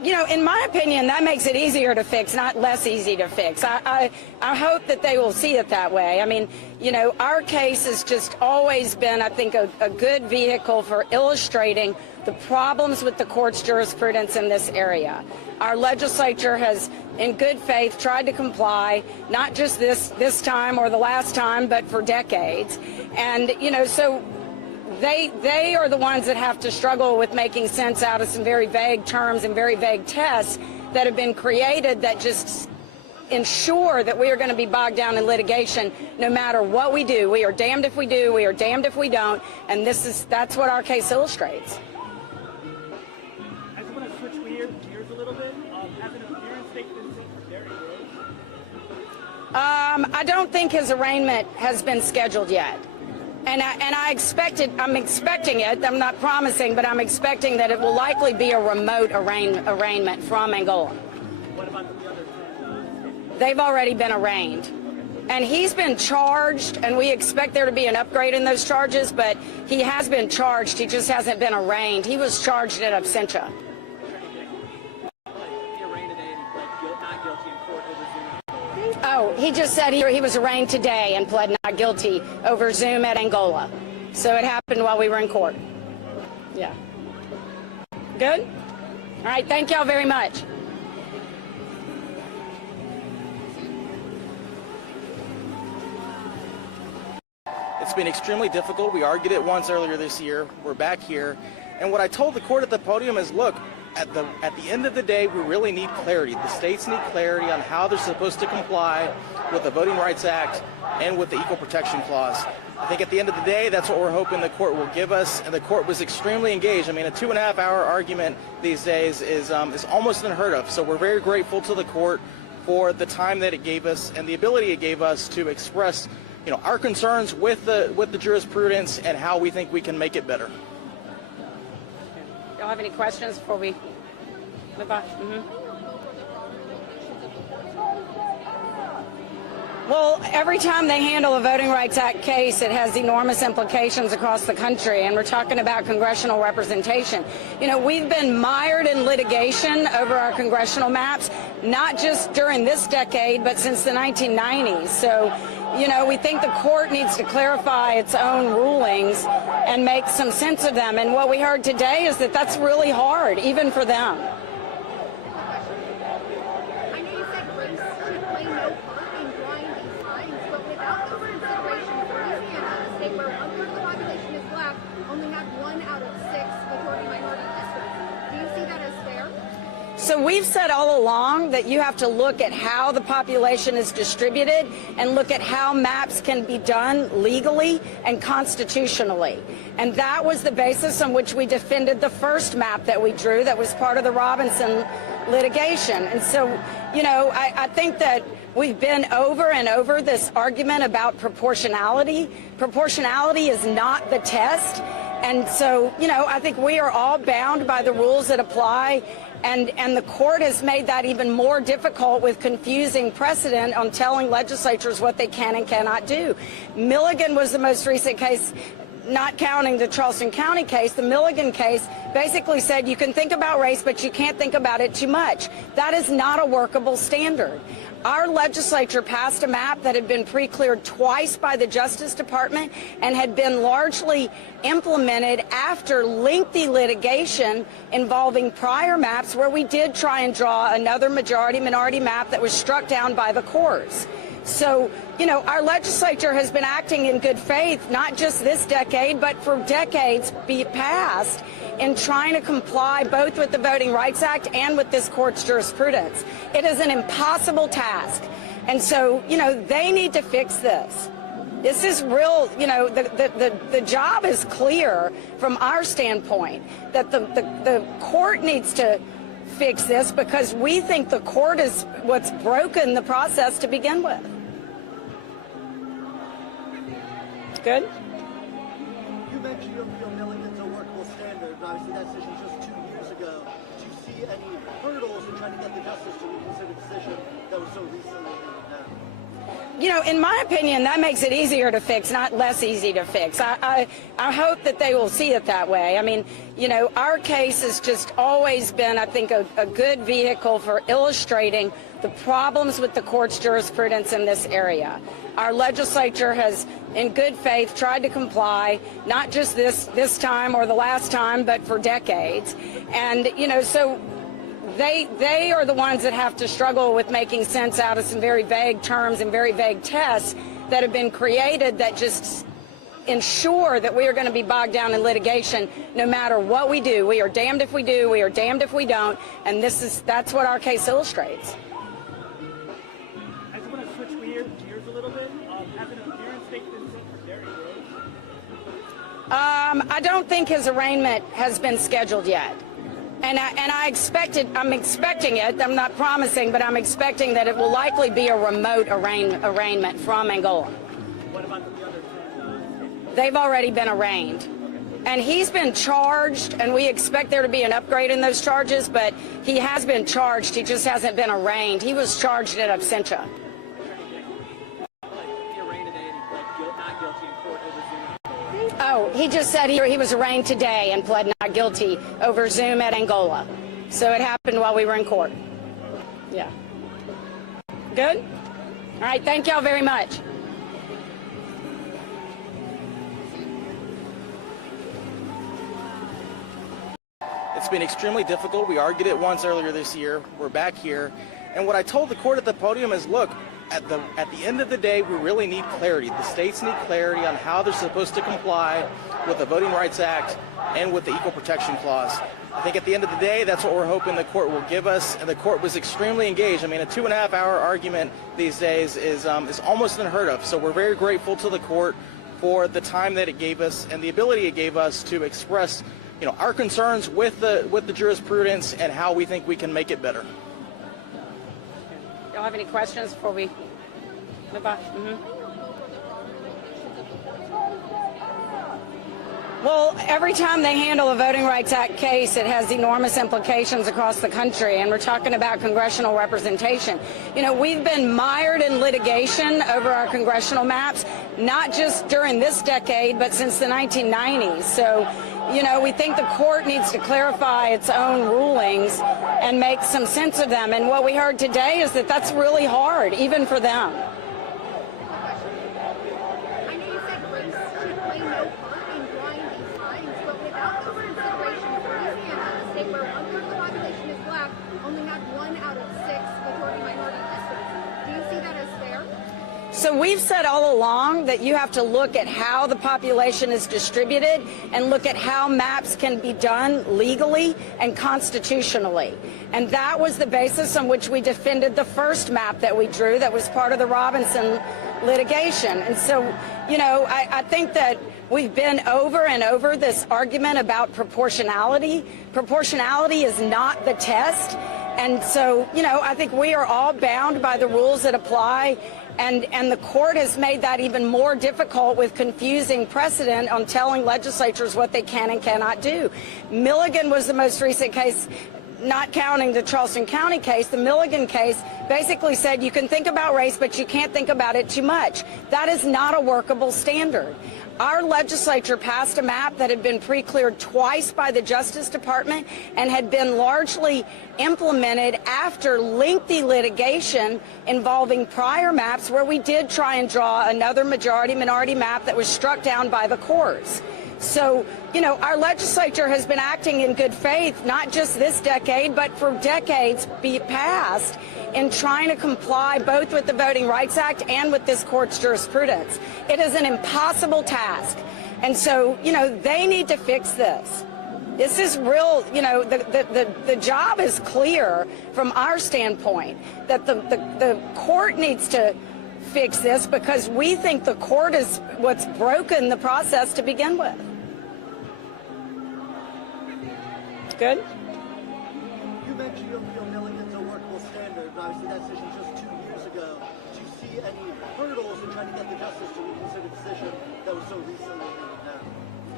you know, in my opinion, that makes it easier to fix, not less easy to fix. I hope that they will see it that way. I mean, you know, our case has just always been, I think, a good vehicle for illustrating the problems with the court's jurisprudence in this area. Our legislature has, in good faith, tried to comply, not just this time or the last time, but for decades. And, you know, so they are the ones that have to struggle with making sense out of some very vague terms and very vague tests that have been created that just ensure that we are going to be bogged down in litigation no matter what we do. We are damned if we do, we are damned if we don't, and that's what our case illustrates. I just want to switch gears a little bit. Has an appearance date been set for Gerrymandering? I don't think his arraignment has been scheduled yet. And I'm expecting it, I'm not promising, but I'm expecting that it will likely be a remote arraignment from Angola. What about the other 10 They've already been arraigned. And he's been charged, and we expect there to be an upgrade in those charges, but he has been charged, he just hasn't been arraigned. He was charged in absentia. He arraigned today and he pled not guilty in court over Zoom. Oh, he just said he was arraigned today and pled not guilty over Zoom at Angola. So it happened while we were in court. Yeah. Good? All right, thank y'all very much. It's been extremely difficult. We argued it once earlier this year. We're back here. And what I told the court at the podium is, look, at the end of the day, we really need clarity. The states need clarity on how they're supposed to comply with the Voting Rights Act and with the Equal Protection Clause. I think at the end of the day, that's what we're hoping the court will give us. And the court was extremely engaged. I mean, a 2.5-hour argument these days is almost unheard of. So we're very grateful to the court for the time that it gave us and the ability it gave us to express, you know, our concerns with the jurisprudence and how we think we can make it better. Y'all have any questions before we move on? Well, every time they handle a Voting Rights Act case, it has enormous implications across the country, and we're talking about congressional representation. You know, we've been mired in litigation over our congressional maps, not just during this decade, but since the 1990s. So, you know, we think the court needs to clarify its own rulings and make some sense of them. And what we heard today is that that's really hard, even for them. I know you said race should play no part in drawing these lines, but without the consideration of Louisiana, a state where 1/3 of the population is black, only had 1 out of 6 majority-minority districts. Do you see that as fair? So we've said all along that you have to look at how the population is distributed and look at how maps can be done legally and constitutionally. And that was the basis on which we defended the first map that we drew that was part of the Robinson litigation. And so, you know, I think that we've been over and over this argument about proportionality. Proportionality is not the test. And so, you know, I think we are all bound by the rules that apply. And the court has made that even more difficult with confusing precedent on telling legislatures what they can and cannot do. Milligan was the most recent case, not counting the Charleston County case. The Milligan case basically said you can think about race, but you can't think about it too much. That is not a workable standard. Our legislature passed a map that had been pre-cleared twice by the Justice Department and had been largely implemented after lengthy litigation involving prior maps where we did try and draw another majority-minority map that was struck down by the courts. So, you know, our legislature has been acting in good faith, not just this decade, but for decades past, in trying to comply both with the Voting Rights Act and with this court's jurisprudence. It is an impossible task. And so, you know, they need to fix this. This is real, you know, the job is clear from our standpoint that the court needs to fix this because we think the court is what's broken the process to begin with. Good? You mentioned you feel Milligan's a workable standard, but obviously that decision was just 2 years ago. Do you see any hurdles in trying to get the justice to reconsider a decision that was so recently handed down? in my opinion, that makes it easier to fix, not less easy to fix. I hope that they will see it that way. I mean, our case has just always been, I think, a good vehicle for illustrating the problems with the court's jurisprudence in this area. Our legislature has, in good faith, tried to comply, not just this time or the last time, but for decades. And, so they are the ones that have to struggle with making sense out of some very vague terms and very vague tests that have been created that just ensure that we are going to be bogged down in litigation no matter what we do. We are damned if we do, we are damned if we don't, and that's what our case illustrates. I just want to switch gears a little bit. Has an appearance date been set for Gerrymandering? I don't think his arraignment has been scheduled yet. And I'm expecting it, I'm not promising, but I'm expecting that it will likely be a remote arraignment from Angola. What about the other 10? They've already been arraigned. And he's been charged, and we expect there to be an upgrade in those charges, but he has been charged, he just hasn't been arraigned. He was charged in absentia. Oh, he just said he was arraigned today and pled not guilty over Zoom at Angola. So it happened while we were in court. Yeah. Good? All right, thank y'all very much. It's been extremely difficult. We argued it once earlier this year. We're back here. And what I told the court at the podium is, look, at the end of the day, we really need clarity. The states need clarity on how they're supposed to comply with the Voting Rights Act and with the Equal Protection Clause. I think at the end of the day, that's what we're hoping the court will give us. And the court was extremely engaged. I mean, a 2.5-hour argument these days is almost unheard of. So we're very grateful to the court for the time that it gave us and the ability it gave us to express, our concerns with the jurisprudence and how we think we can make it better. Y'all have any questions before we move on? Well, every time they handle a Voting Rights Act case, it has enormous implications across the country, and we're talking about congressional representation. We've been mired in litigation over our congressional maps, not just during this decade, but since the 1990s. So, we think the court needs to clarify its own rulings and make some sense of them. And what we heard today is that that's really hard, even for them. I know you said race should play no part in drawing these lines, but without the consideration of Louisiana, a state where 1/3 of the population is black, only had 1 out of 6 majority-minority districts. Do you see that as fair? So we've said all along that you have to look at how the population is distributed and look at how maps can be done legally and constitutionally. And that was the basis on which we defended the first map that we drew that was part of the Robinson litigation. And so, I think that we've been over and over this argument about proportionality. Proportionality is not the test. And so, I think we are all bound by the rules that apply. And the court has made that even more difficult with confusing precedent on telling legislatures what they can and cannot do. Milligan was the most recent case, not counting the Charleston County case. The Milligan case basically said you can think about race, but you can't think about it too much. That is not a workable standard. Our legislature passed a map that had been pre-cleared twice by the Justice Department and had been largely implemented after lengthy litigation involving prior maps where we did try and draw another majority-minority map that was struck down by the courts. So, our legislature has been acting in good faith, not just this decade, but for decades past, in trying to comply both with the Voting Rights Act and with this court's jurisprudence. It is an impossible task. And so, they need to fix this. This is real, the job is clear from our standpoint that the court needs to fix this because we think the court is what's broken the process to begin with. Good? You mentioned you feel Milligan's a workable standard, but obviously that decision was just 2 years ago. Do you see any hurdles in trying to get the justice to reconsider a decision that was so recently handed down?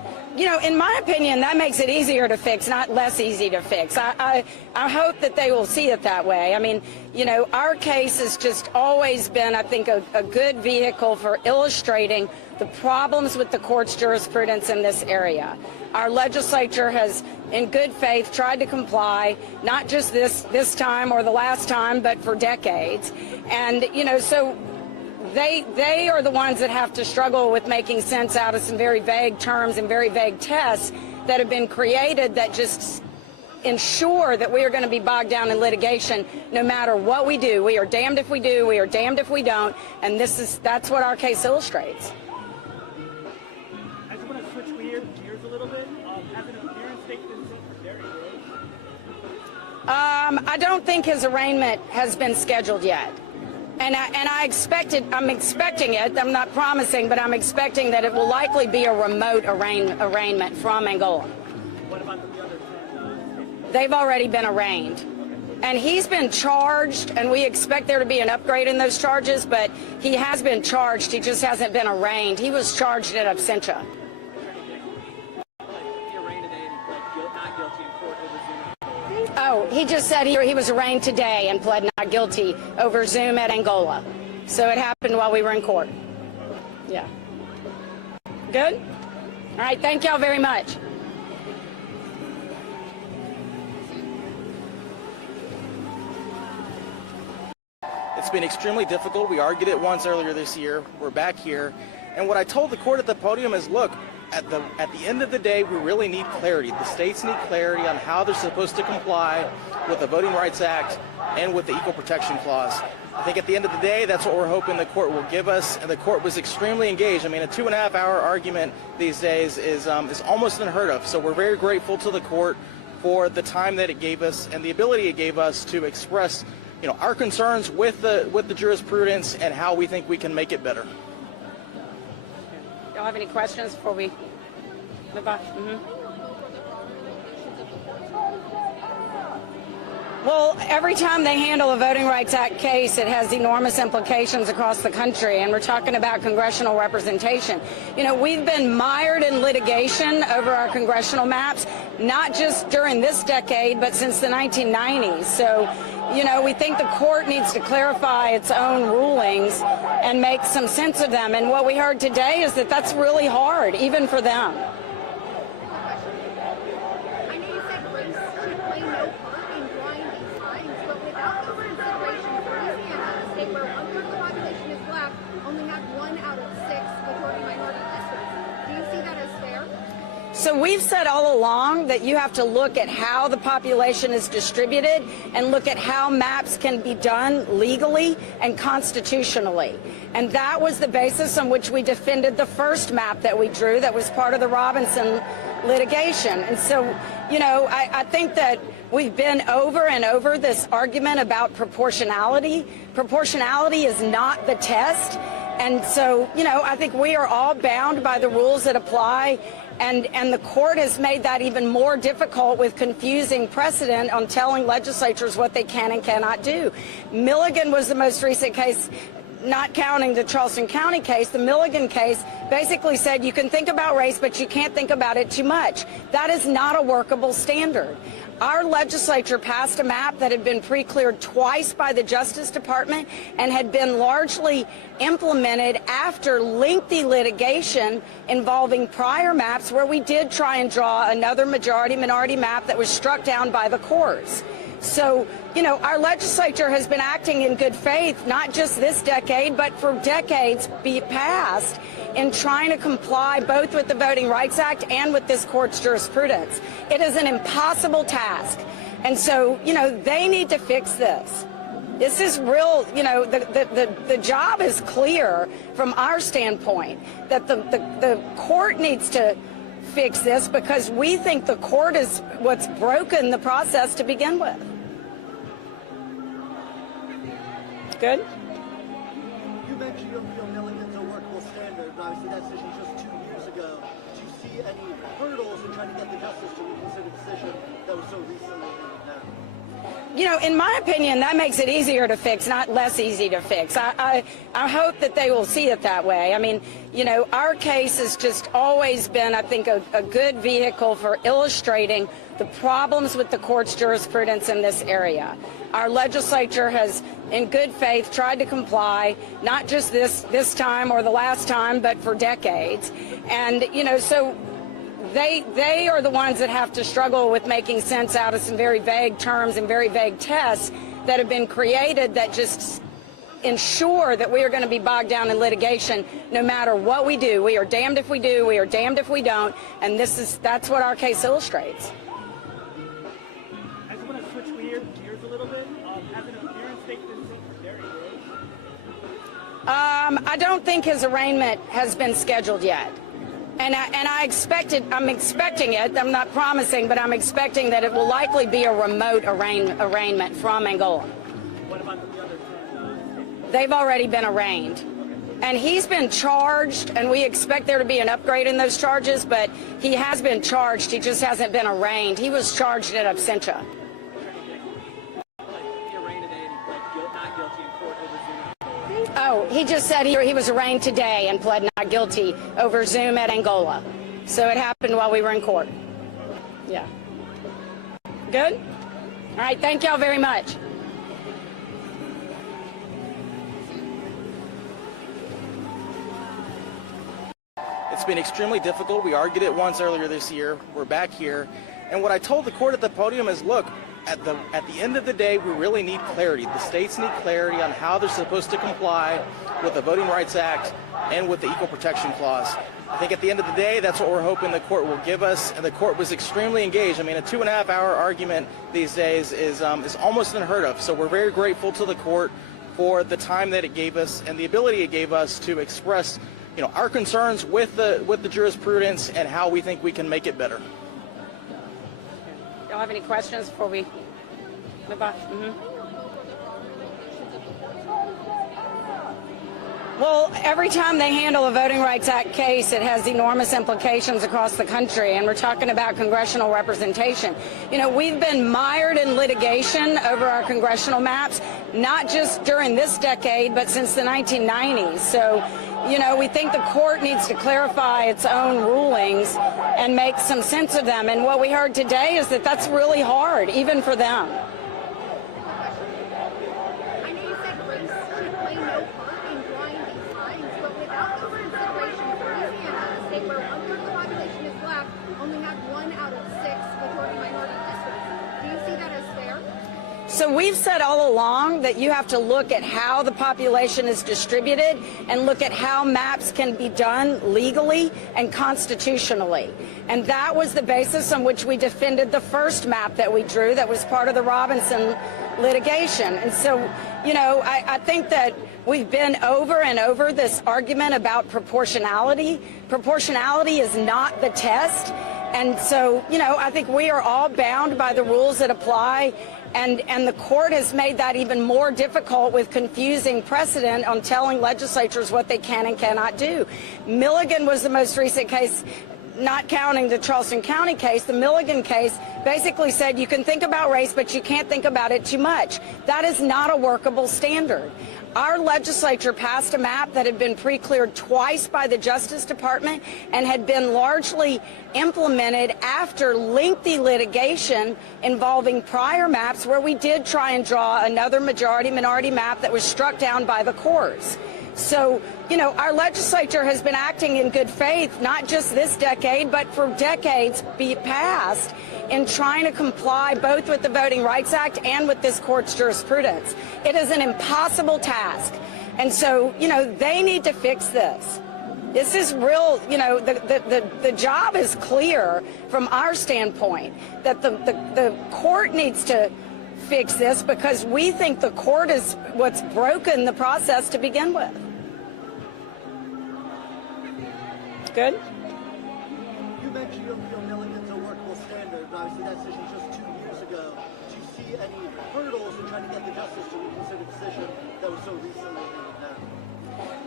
You know, in my opinion, that makes it easier to fix, not less easy to fix. I hope that they will see it that way. I mean, you know, our case has just always been, I think, a good vehicle for illustrating the problems with the court's jurisprudence in this area. Our legislature has, in good faith, tried to comply, not just this time or the last time, but for decades. And, you know, so they are the ones that have to struggle with making sense out of some very vague terms and very vague tests that have been created that just ensure that we are going to be bogged down in litigation no matter what we do. We are damned if we do, we are damned if we don't, and that's what our case illustrates. I just want to switch gears a little bit. Has an appearance date been set for Derry Rose? I don't think his arraignment has been scheduled yet. And I'm expecting it, I'm not promising, but I'm expecting that it will likely be a remote arraignment from Angola. What about the other 10? They've already been arraigned. And he's been charged, and we expect there to be an upgrade in those charges, but he has been charged, he just hasn't been arraigned. He was charged in absentia. Oh, he just said he was arraigned today and pled not guilty over Zoom at Angola. So it happened while we were in court. Yeah. Good? All right, thank y'all very much. It's been extremely difficult. We argued it once earlier this year. We're back here. And what I told the court at the podium is, look, at the end of the day, we really need clarity. The states need clarity on how they're supposed to comply with the Voting Rights Act and with the Equal Protection Clause. I think at the end of the day, that's what we're hoping the court will give us. And the court was extremely engaged. I mean, a 2.5-hour argument these days is almost unheard of. So we're very grateful to the court for the time that it gave us and the ability it gave us to express, you know, our concerns with the jurisprudence and how we think we can make it better. Y'all have any questions before we move on? Well, every time they handle a Voting Rights Act case, it has enormous implications across the country, and we're talking about congressional representation. You know, we've been mired in litigation over our congressional maps, not just during this decade, but since the 1990s. So, you know, we think the court needs to clarify its own rulings and make some sense of them. And what we heard today is that that's really hard, even for them. I know you said race should play no part in drawing these lines, but without the consideration of Louisiana, a state where 1/3 of the population is black, only had 1 out of 6 majority-minority districts. Do you see that as fair? So we've said all along that you have to look at how the population is distributed and look at how maps can be done legally and constitutionally. And that was the basis on which we defended the first map that we drew that was part of the Robinson litigation. And so, you know, I think that we've been over and over this argument about proportionality. Proportionality is not the test. And so, you know, I think we are all bound by the rules that apply. And the court has made that even more difficult with confusing precedent on telling legislatures what they can and cannot do. Milligan was the most recent case, not counting the Charleston County case. The Milligan case basically said you can think about race, but you can't think about it too much. That is not a workable standard. Our legislature passed a map that had been pre-cleared twice by the Justice Department and had been largely implemented after lengthy litigation involving prior maps where we did try and draw another majority-minority map that was struck down by the courts. So, you know, our legislature has been acting in good faith, not just this decade, but for decades past, in trying to comply both with the Voting Rights Act and with this court's jurisprudence. It is an impossible task. And so, you know, they need to fix this. This is real, you know, the job is clear from our standpoint that the court needs to fix this because we think the court is what's broken the process to begin with. Good? You mentioned you feel Milligan's a workable standard, and obviously that decision was just 2 years ago. Do you see any hurdles in trying to get the justice to reconsider a decision that was so recently handed down? you know, in my opinion, that makes it easier to fix, not less easy to fix. I hope that they will see it that way. I mean, you know, our case has just always been, I think, a good vehicle for illustrating the problems with the court's jurisprudence in this area. Our legislature has, in good faith, tried to comply, not just this time or the last time, but for decades. And, you know, so they are the ones that have to struggle with making sense out of some very vague terms and very vague tests that have been created that just ensure that we are going to be bogged down in litigation no matter what we do. We are damned if we do, we are damned if we don't, and that's what our case illustrates. I just want to switch gears a little bit. Has an appearance date been set for Derry Rose? I don't think his arraignment has been scheduled yet. And I'm expecting it, I'm not promising, but I'm expecting that it will likely be a remote arraignment from Angola. What about the other 10 They've already been arraigned. And he's been charged, and we expect there to be an upgrade in those charges, but he has been charged, he just hasn't been arraigned. He was charged in absentia. Oh, he just said he was arraigned today and pled not guilty over Zoom at Angola. So it happened while we were in court. Yeah. Good? All right, thank y'all very much. It's been extremely difficult. We argued it once earlier this year. We're back here. And what I told the court at the podium is, look, at the end of the day, we really need clarity. The states need clarity on how they're supposed to comply with the Voting Rights Act and with the Equal Protection Clause. I think at the end of the day, that's what we're hoping the court will give us, and the court was extremely engaged. I mean, a 2.5-hour argument these days is almost unheard of. So we're very grateful to the court for the time that it gave us and the ability it gave us to express, you know, our concerns with the jurisprudence and how we think we can make it better. Y'all have any questions before we move on? Well, every time they handle a Voting Rights Act case, it has enormous implications across the country, and we're talking about congressional representation. You know, we've been mired in litigation over our congressional maps, not just during this decade, but since the 1990s. So, you know, we think the court needs to clarify its own rulings and make some sense of them. And what we heard today is that that's really hard, even for them. I know you said race should play no part in drawing these lines, but without the consideration of Louisiana, a state where 1/3 of the population is black, only had 1 out of 6 majority minority districts. Do you see that as fair? So we've said all along that you have to look at how the population is distributed and look at how maps can be done legally and constitutionally. And that was the basis on which we defended the first map that we drew that was part of the Robinson litigation. And so, you know, I think that we've been over and over this argument about proportionality. Proportionality is not the test. And so, you know, I think we are all bound by the rules that apply. And the court has made that even more difficult with confusing precedent on telling legislatures what they can and cannot do. Milligan was the most recent case, not counting the Charleston County case. The Milligan case basically said you can think about race, but you can't think about it too much. That is not a workable standard. Our legislature passed a map that had been pre-cleared twice by the Justice Department and had been largely implemented after lengthy litigation involving prior maps where we did try and draw another majority-minority map that was struck down by the courts. So, you know, our legislature has been acting in good faith, not just this decade, but for decades past, in trying to comply both with the Voting Rights Act and with this court's jurisprudence. It is an impossible task. And so, you know, they need to fix this. This is real, you know, the job is clear from our standpoint that the court needs to fix this because we think the court is what's broken the process to begin with. Good? You mentioned you feel Milligan's a workable standard, but obviously that decision was just 2 years ago. Do you see any hurdles in trying to get the justice to reconsider a decision that was so recently made now?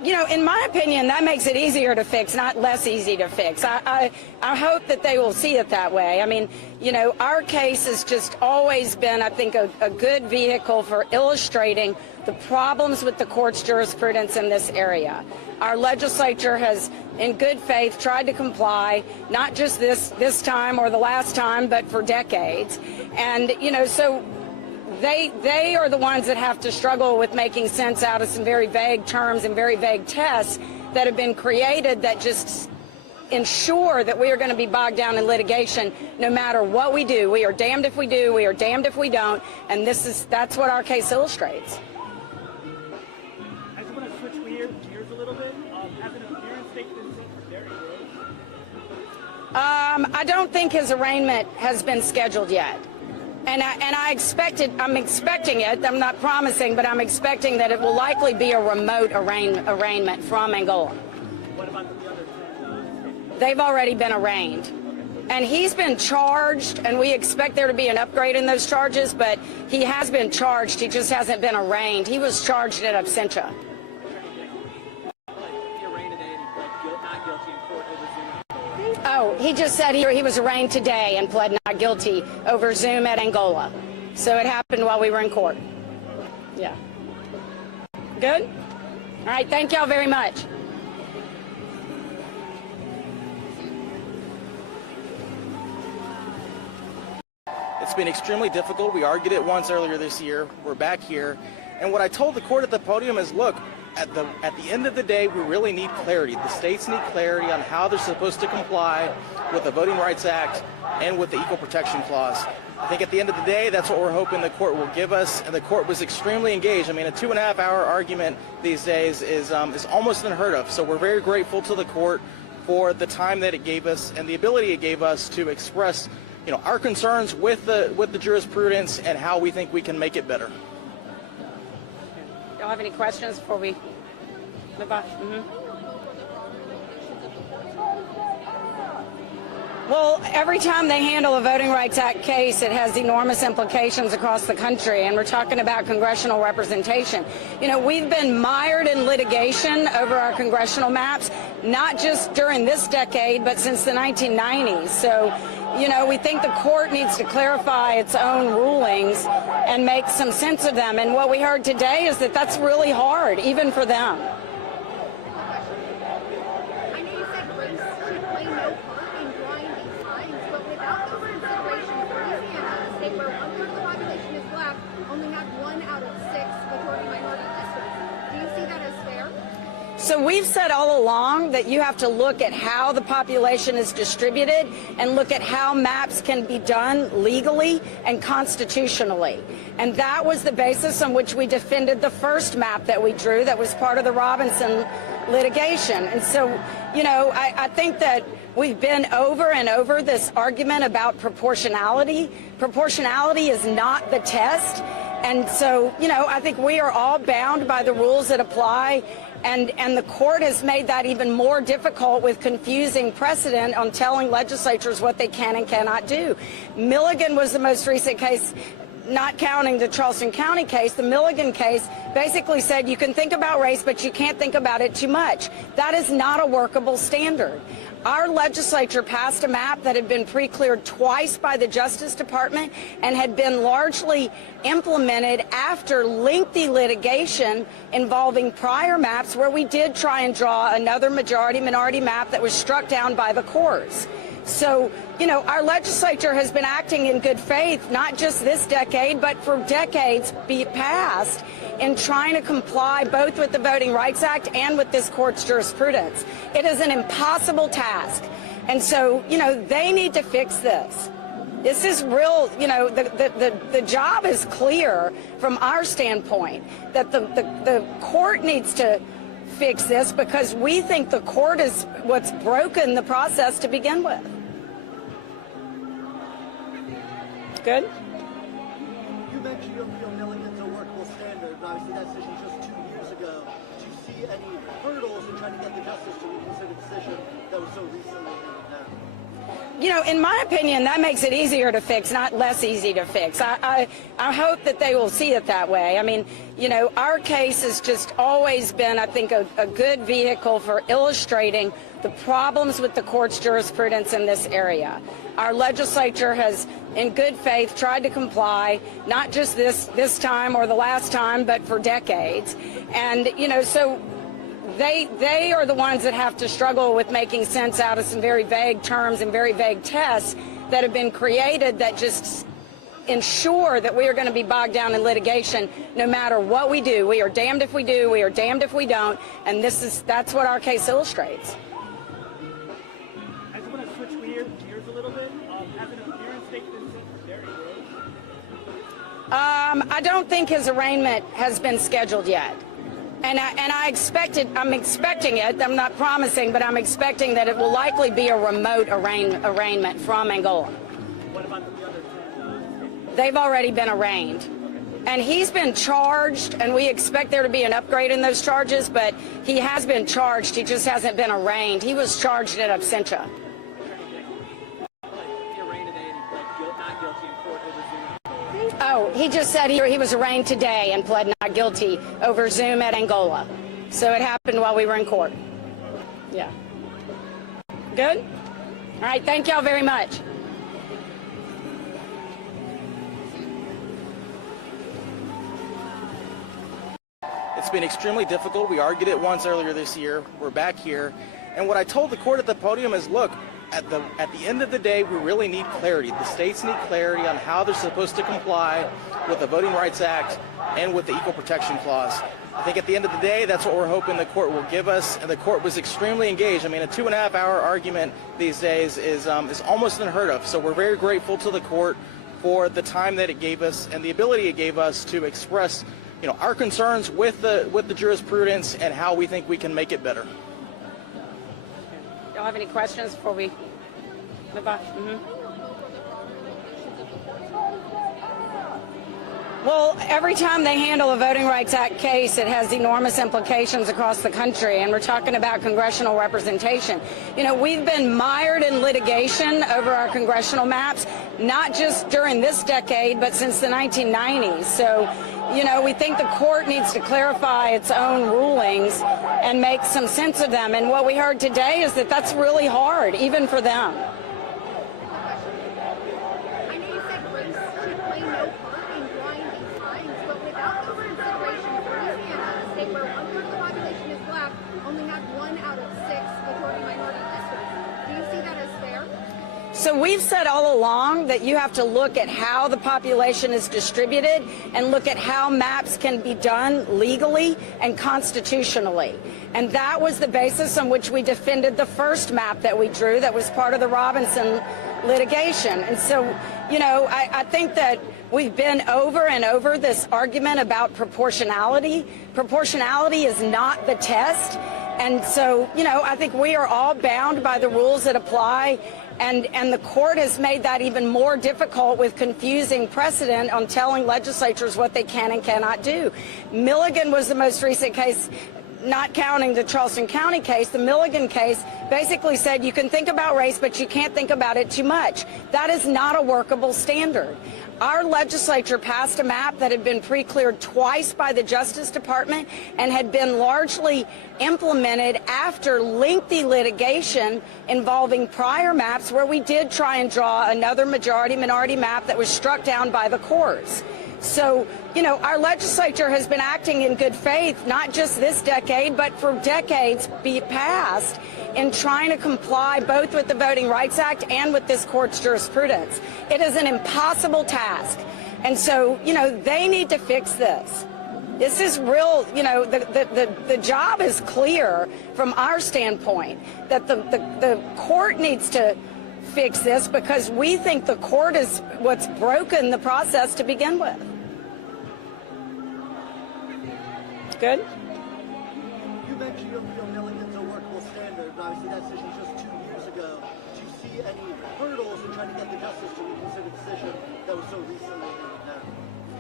you know, in my opinion, that makes it easier to fix, not less easy to fix. I hope that they will see it that way. I mean, you know, our case has just always been, I think, a good vehicle for illustrating the problems with the court's jurisprudence in this area. Our legislature has, in good faith, tried to comply, not just this time or the last time, but for decades. And, you know, so they are the ones that have to struggle with making sense out of some very vague terms and very vague tests that have been created that just ensure that we are going to be bogged down in litigation no matter what we do. We are damned if we do, we are damned if we don't, and that's what our case illustrates. I just want to switch gears a little bit. Has an appearance date been set for Gerrymandering? I don't think his arraignment has been scheduled yet. And I'm expecting it, I'm not promising, but I'm expecting that it will likely be a remote arraignment from Angola. What about the other 10? They've already been arraigned. And he's been charged, and we expect there to be an upgrade in those charges, but he has been charged, he just hasn't been arraigned. He was charged in absentia. Oh, he just said he was arraigned today and pled not guilty over Zoom at Angola. So it happened while we were in court. Yeah. Good? All right, thank y'all very much. It's been extremely difficult. We argued it once earlier this year. We're back here. And what I told the court at the podium is, look, at the end of the day, we really need clarity. The states need clarity on how they're supposed to comply with the Voting Rights Act and with the Equal Protection Clause. I think at the end of the day, that's what we're hoping the court will give us. And the court was extremely engaged. I mean, a 2.5-hour argument these days is almost unheard of. So we're very grateful to the court for the time that it gave us and the ability it gave us to express, you know, our concerns with the jurisprudence and how we think we can make it better. Y'all have any questions before we move on? Well, every time they handle a Voting Rights Act case, it has enormous implications across the country, and we're talking about congressional representation. You know, we've been mired in litigation over our congressional maps, not just during this decade, but since the 1990s. So, you know, we think the court needs to clarify its own rulings and make some sense of them. And what we heard today is that that's really hard, even for them. I know you said race should play no part in drawing these lines, but without those considerations, Louisiana, a state where 1/3 of the population is black, only had 1 out of 6 majority minority districts. Do you see that as fair? So we've said all along that you have to look at how the population is distributed and look at how maps can be done legally and constitutionally. And that was the basis on which we defended the first map that we drew that was part of the Robinson litigation. And so, you know, I think that we've been over and over this argument about proportionality. Proportionality is not the test. And so, you know, I think we are all bound by the rules that apply. And the court has made that even more difficult with confusing precedent on telling legislatures what they can and cannot do. Milligan was the most recent case, not counting the Charleston County case. The Milligan case basically said you can think about race, but you can't think about it too much. That is not a workable standard. Our legislature passed a map that had been pre-cleared twice by the Justice Department and had been largely implemented after lengthy litigation involving prior maps where we did try and draw another majority-minority map that was struck down by the courts. So, you know, our legislature has been acting in good faith, not just this decade, but for decades past, in trying to comply both with the Voting Rights Act and with this court's jurisprudence. It is an impossible task. And so, you know, they need to fix this. This is real, you know, the job is clear from our standpoint that the court needs to fix this because we think the court is what's broken the process to begin with. Good? You mentioned you feel Milligan's a workable standard, and obviously that decision just 2 years ago. Do you see any hurdles in trying to get the justice to reconsider a decision that was so recently handed down? You know, in my opinion, that makes it easier to fix, not less easy to fix. I hope that they will see it that way. I mean, you know, our case has just always been, I think, a good vehicle for illustrating the problems with the court's jurisprudence in this area. Our legislature has, in good faith, tried to comply, not just this time or the last time, but for decades. And, you know, so they are the ones that have to struggle with making sense out of some very vague terms and very vague tests that have been created that just ensure that we are going to be bogged down in litigation no matter what we do. We are damned if we do, we are damned if we don't, and that's what our case illustrates. I just want to switch gears a little bit. Has an appearance date been set for Derry Rose? I don't think his arraignment has been scheduled yet. And I'm expecting it, I'm not promising, but I'm expecting that it will likely be a remote arraignment from Angola. What about the other two? They've already been arraigned. And he's been charged, and we expect there to be an upgrade in those charges, but he has been charged, he just hasn't been arraigned. He was charged in absentia. Oh, he just said he was arraigned today and pled not guilty over Zoom at Angola. So it happened while we were in court. Yeah. Good? All right, thank y'all very much. It's been extremely difficult. We argued it once earlier this year. We're back here. And what I told the court at the podium is, look, at the end of the day, we really need clarity. The states need clarity on how they're supposed to comply with the Voting Rights Act and with the Equal Protection Clause. I think at the end of the day, that's what we're hoping the court will give us. And the court was extremely engaged. I mean, a 2.5-hour argument these days is almost unheard of. So we're very grateful to the court for the time that it gave us and the ability it gave us to express, you know, our concerns with the jurisprudence and how we think we can make it better. Y'all have any questions before we move on? Well, every time they handle a Voting Rights Act case, it has enormous implications across the country, and we're talking about congressional representation. You know, we've been mired in litigation over our congressional maps, not just during this decade, but since the 1990s. So, you know, we think the court needs to clarify its own rulings and make some sense of them. And what we heard today is that that's really hard, even for them. I know you said race should play no part in drawing these lines, but without those considerations, Louisiana, a state where 1/3 of the population is black, only had 1 out of 6 majority-minority districts. Do you see that as fair? So we've said all along that you have to look at how the population is distributed and look at how maps can be done legally and constitutionally. And that was the basis on which we defended the first map that we drew that was part of the Robinson litigation. And so, you know, I think that we've been over and over this argument about proportionality. Proportionality is not the test. And so, you know, I think we are all bound by the rules that apply. And the court has made that even more difficult with confusing precedent on telling legislatures what they can and cannot do. Milligan was the most recent case, not counting the Charleston County case. The Milligan case basically said you can think about race, but you can't think about it too much. That is not a workable standard. Our legislature passed a map that had been pre-cleared twice by the Justice Department and had been largely implemented after lengthy litigation involving prior maps where we did try and draw another majority-minority map that was struck down by the courts. So, you know, our legislature has been acting in good faith, not just this decade, but for decades past, in trying to comply both with the Voting Rights Act and with this court's jurisprudence. It is an impossible task. And so, you know, they need to fix this. This is real, you know, the job is clear from our standpoint that the court needs to fix this because we think the court is what's broken the process to begin with. Good? You mentioned you feel Milligan's a workable standard, but obviously that decision was just 2 years ago. Do you see any hurdles in trying to get the justice to reconsider a decision that was so recently handed down?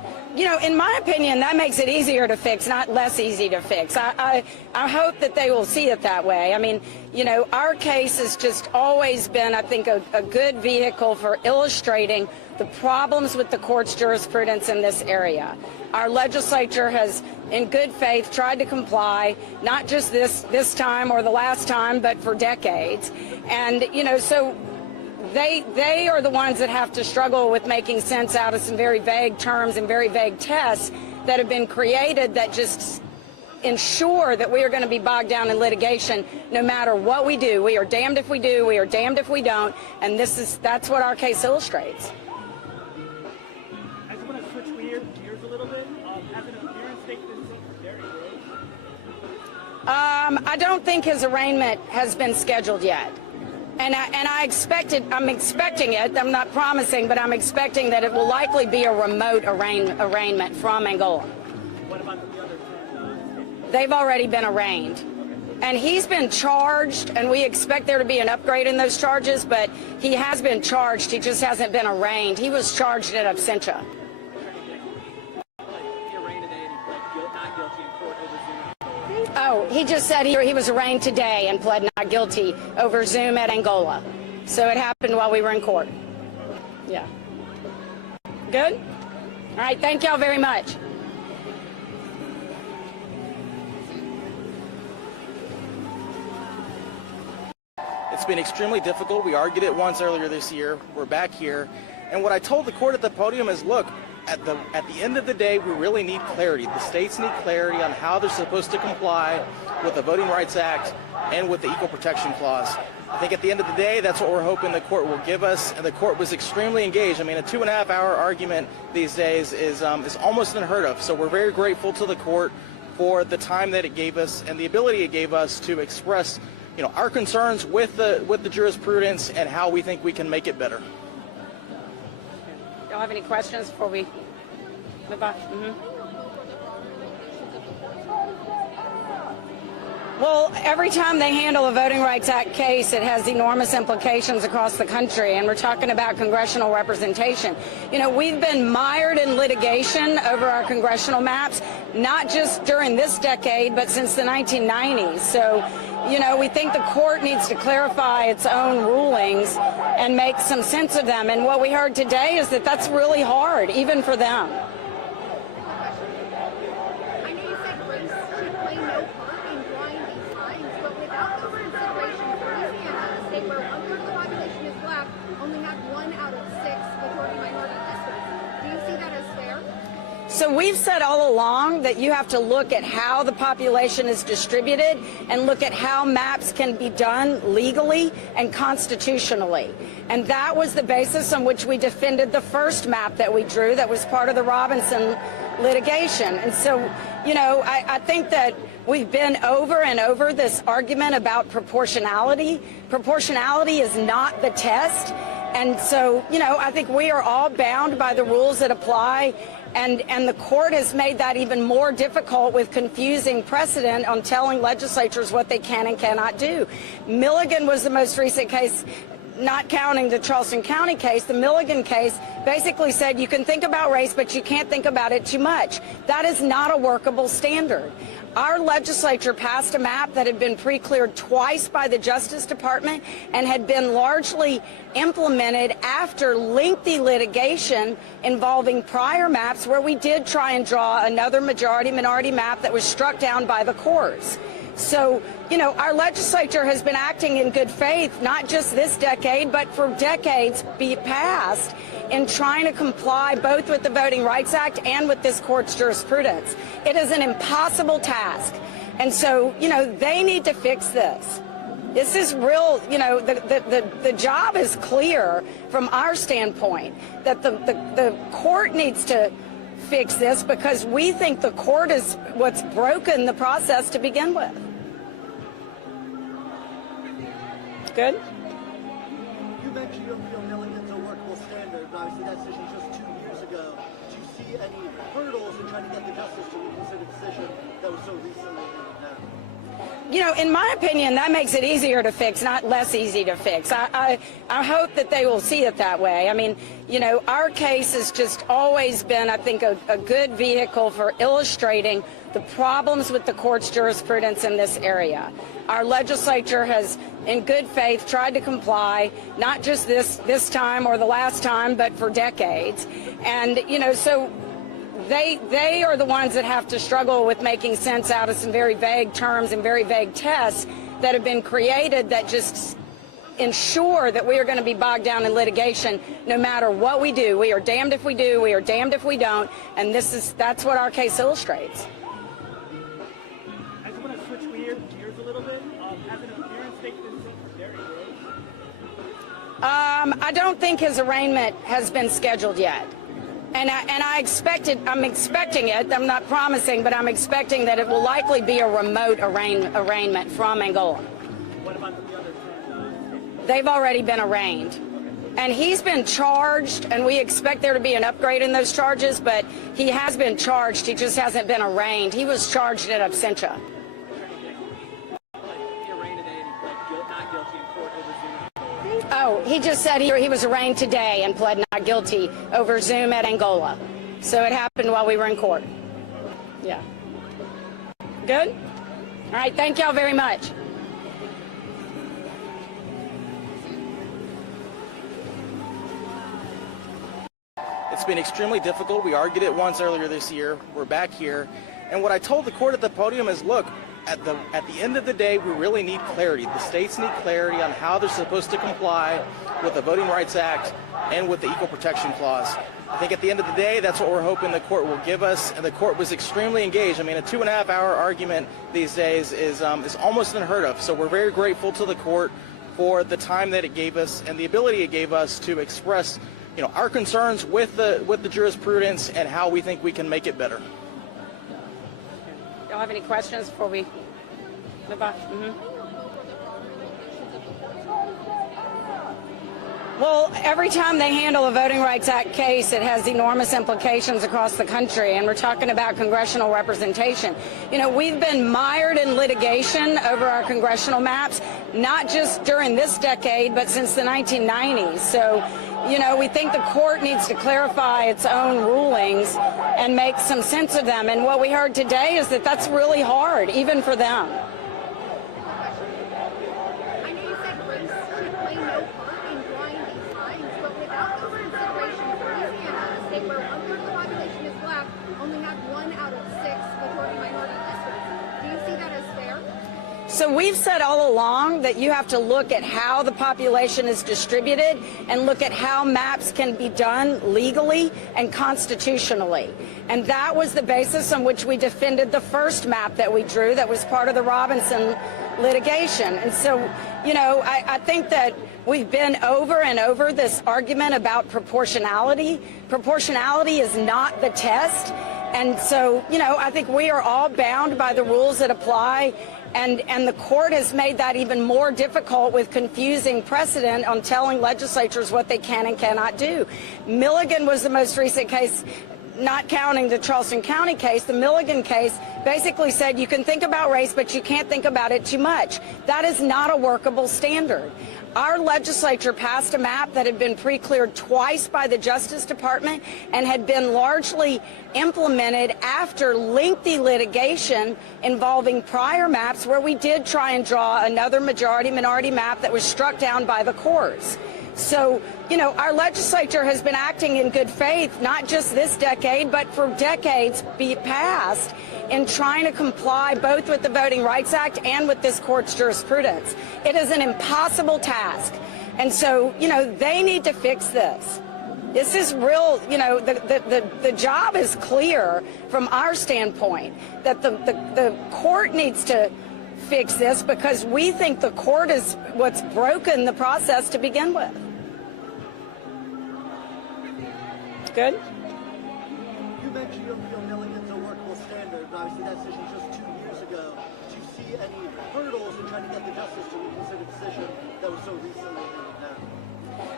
You know, in my opinion, that makes it easier to fix, not less easy to fix. I hope that they will see it that way. I mean, you know, our case has just always been, I think, a good vehicle for illustrating the problems with the court's jurisprudence in this area. Our legislature has, in good faith, tried to comply, not just this time or the last time, but for decades. And, you know, so they are the ones that have to struggle with making sense out of some very vague terms and very vague tests that have been created that just ensure that we are going to be bogged down in litigation no matter what we do. We are damned if we do, we are damned if we don't, and that's what our case illustrates. I just want to switch gears a little bit. Has an appearance taken place for Gerry? I don't think his arraignment has been scheduled yet. And I'm expecting it, I'm not promising, but I'm expecting that it will likely be a remote arraignment from Angola. What about the other 10? They've already been arraigned. And he's been charged, and we expect there to be an upgrade in those charges, but he has been charged, he just hasn't been arraigned. He was charged in absentia. Oh, he just said he was arraigned today and pled not guilty over Zoom at Angola. So it happened while we were in court. Yeah. Good? All right, thank y'all very much. It's been extremely difficult. We argued it once earlier this year. We're back here. And what I told the court at the podium is, look, at the end of the day, we really need clarity. The states need clarity on how they're supposed to comply with the Voting Rights Act and with the Equal Protection Clause. I think at the end of the day, that's what we're hoping the court will give us. And the court was extremely engaged. I mean, a 2.5-hour argument these days is almost unheard of. So we're very grateful to the court for the time that it gave us and the ability it gave us to express, you know, our concerns with the jurisprudence and how we think we can make it better. Y'all have any questions before we move on? Well, every time they handle a Voting Rights Act case, it has enormous implications across the country, and we're talking about congressional representation. You know, we've been mired in litigation over our congressional maps, not just during this decade, but since the 1990s. So, you know, we think the court needs to clarify its own rulings and make some sense of them. And what we heard today is that that's really hard, even for them. I know you said race should play no part in drawing these lines, but without the consideration of Louisiana, a state where 1/3 of the population is black, only had 1 out of 6 majority minority districts. Do you see that as fair? So we've said all along that you have to look at how the population is distributed and look at how maps can be done legally and constitutionally. And that was the basis on which we defended the first map that we drew that was part of the Robinson litigation. And so, you know, I think that we've been over and over this argument about proportionality. Proportionality is not the test. And so, you know, I think we are all bound by the rules that apply. And the court has made that even more difficult with confusing precedent on telling legislatures what they can and cannot do. Milligan was the most recent case, not counting the Charleston County case. The Milligan case basically said you can think about race, but you can't think about it too much. That is not a workable standard. Our legislature passed a map that had been pre-cleared twice by the Justice Department and had been largely implemented after lengthy litigation involving prior maps where we did try and draw another majority-minority map that was struck down by the courts. So, you know, our legislature has been acting in good faith, not just this decade, but for decades past, in trying to comply both with the Voting Rights Act and with this court's jurisprudence. It is an impossible task. And so, you know, they need to fix this. This is real, you know, the job is clear from our standpoint that the court needs to fix this because we think the court is what's broken the process to begin with. Good? You mentioned you feel Milligan's a workable standard, but obviously that decision just 2 years ago. Do you see any hurdles in trying to get the justice to reconsider a decision that was so recently handed down? you know, in my opinion, that makes it easier to fix, not less easy to fix. I hope that they will see it that way. I mean, you know, our case has just always been, I think, a good vehicle for illustrating the problems with the court's jurisprudence in this area. Our legislature has, in good faith, tried to comply, not just this time or the last time, but for decades. And, you know, so they are the ones that have to struggle with making sense out of some very vague terms and very vague tests that have been created that just ensure that we are going to be bogged down in litigation no matter what we do. We are damned if we do, we are damned if we don't, and that's what our case illustrates. I just want to switch gears a little bit. Has an appearance date been set for Derry Rose? I don't think his arraignment has been scheduled yet. And I'm expecting it, I'm not promising, but I'm expecting that it will likely be a remote arraignment from Angola. What about the other 10? They've already been arraigned. And he's been charged, and we expect there to be an upgrade in those charges, but he has been charged, he just hasn't been arraigned. He was charged in absentia. Oh, he just said he was arraigned today and pled not guilty over Zoom at Angola. So it happened while we were in court. Yeah. Good? All right, thank y'all very much. It's been extremely difficult. We argued it once earlier this year. We're back here. And what I told the court at the podium is, look, at the end of the day, we really need clarity. The states need clarity on how they're supposed to comply with the Voting Rights Act and with the Equal Protection Clause. I think at the end of the day, that's what we're hoping the court will give us. And the court was extremely engaged. I mean, a 2.5-hour argument these days is almost unheard of. So we're very grateful to the court for the time that it gave us and the ability it gave us to express, you know, our concerns with the jurisprudence and how we think we can make it better. Y'all have any questions before we move on? Well, every time they handle a Voting Rights Act case, it has enormous implications across the country, and we're talking about congressional representation. You know, we've been mired in litigation over our congressional maps, not just during this decade, but since the 1990s. So, you know, we think the court needs to clarify its own rulings and make some sense of them. And what we heard today is that that's really hard, even for them. I know you said race should play no part in drawing these lines, but without those considerations, Louisiana, a state where 1/3 of the population is black, only had 1 out of 6 majority minority districts. Do you see that as fair? So we've said all along that you have to look at how the population is distributed and look at how maps can be done legally and constitutionally. And that was the basis on which we defended the first map that we drew that was part of the Robinson litigation. And so, you know, I think that we've been over and over this argument about proportionality. Proportionality is not the test. And so, you know, I think we are all bound by the rules that apply. And the court has made that even more difficult with confusing precedent on telling legislatures what they can and cannot do. Milligan was the most recent case, not counting the Charleston County case. The Milligan case basically said you can think about race, but you can't think about it too much. That is not a workable standard. Our legislature passed a map that had been pre-cleared twice by the Justice Department and had been largely implemented after lengthy litigation involving prior maps where we did try and draw another majority-minority map that was struck down by the courts. So, you know, our legislature has been acting in good faith, not just this decade, but for decades past, in trying to comply both with the Voting Rights Act and with this court's jurisprudence. It is an impossible task. And so, you know, they need to fix this. This is real, you know, the job is clear from our standpoint that the court needs to fix this because we think the court is what's broken the process to begin with. Good? You mentioned you feel Milligan's a workable standard, but obviously that decision was just 2 years ago. Do you see any hurdles in trying to get the justice to reconsider a decision that was so recently handed down?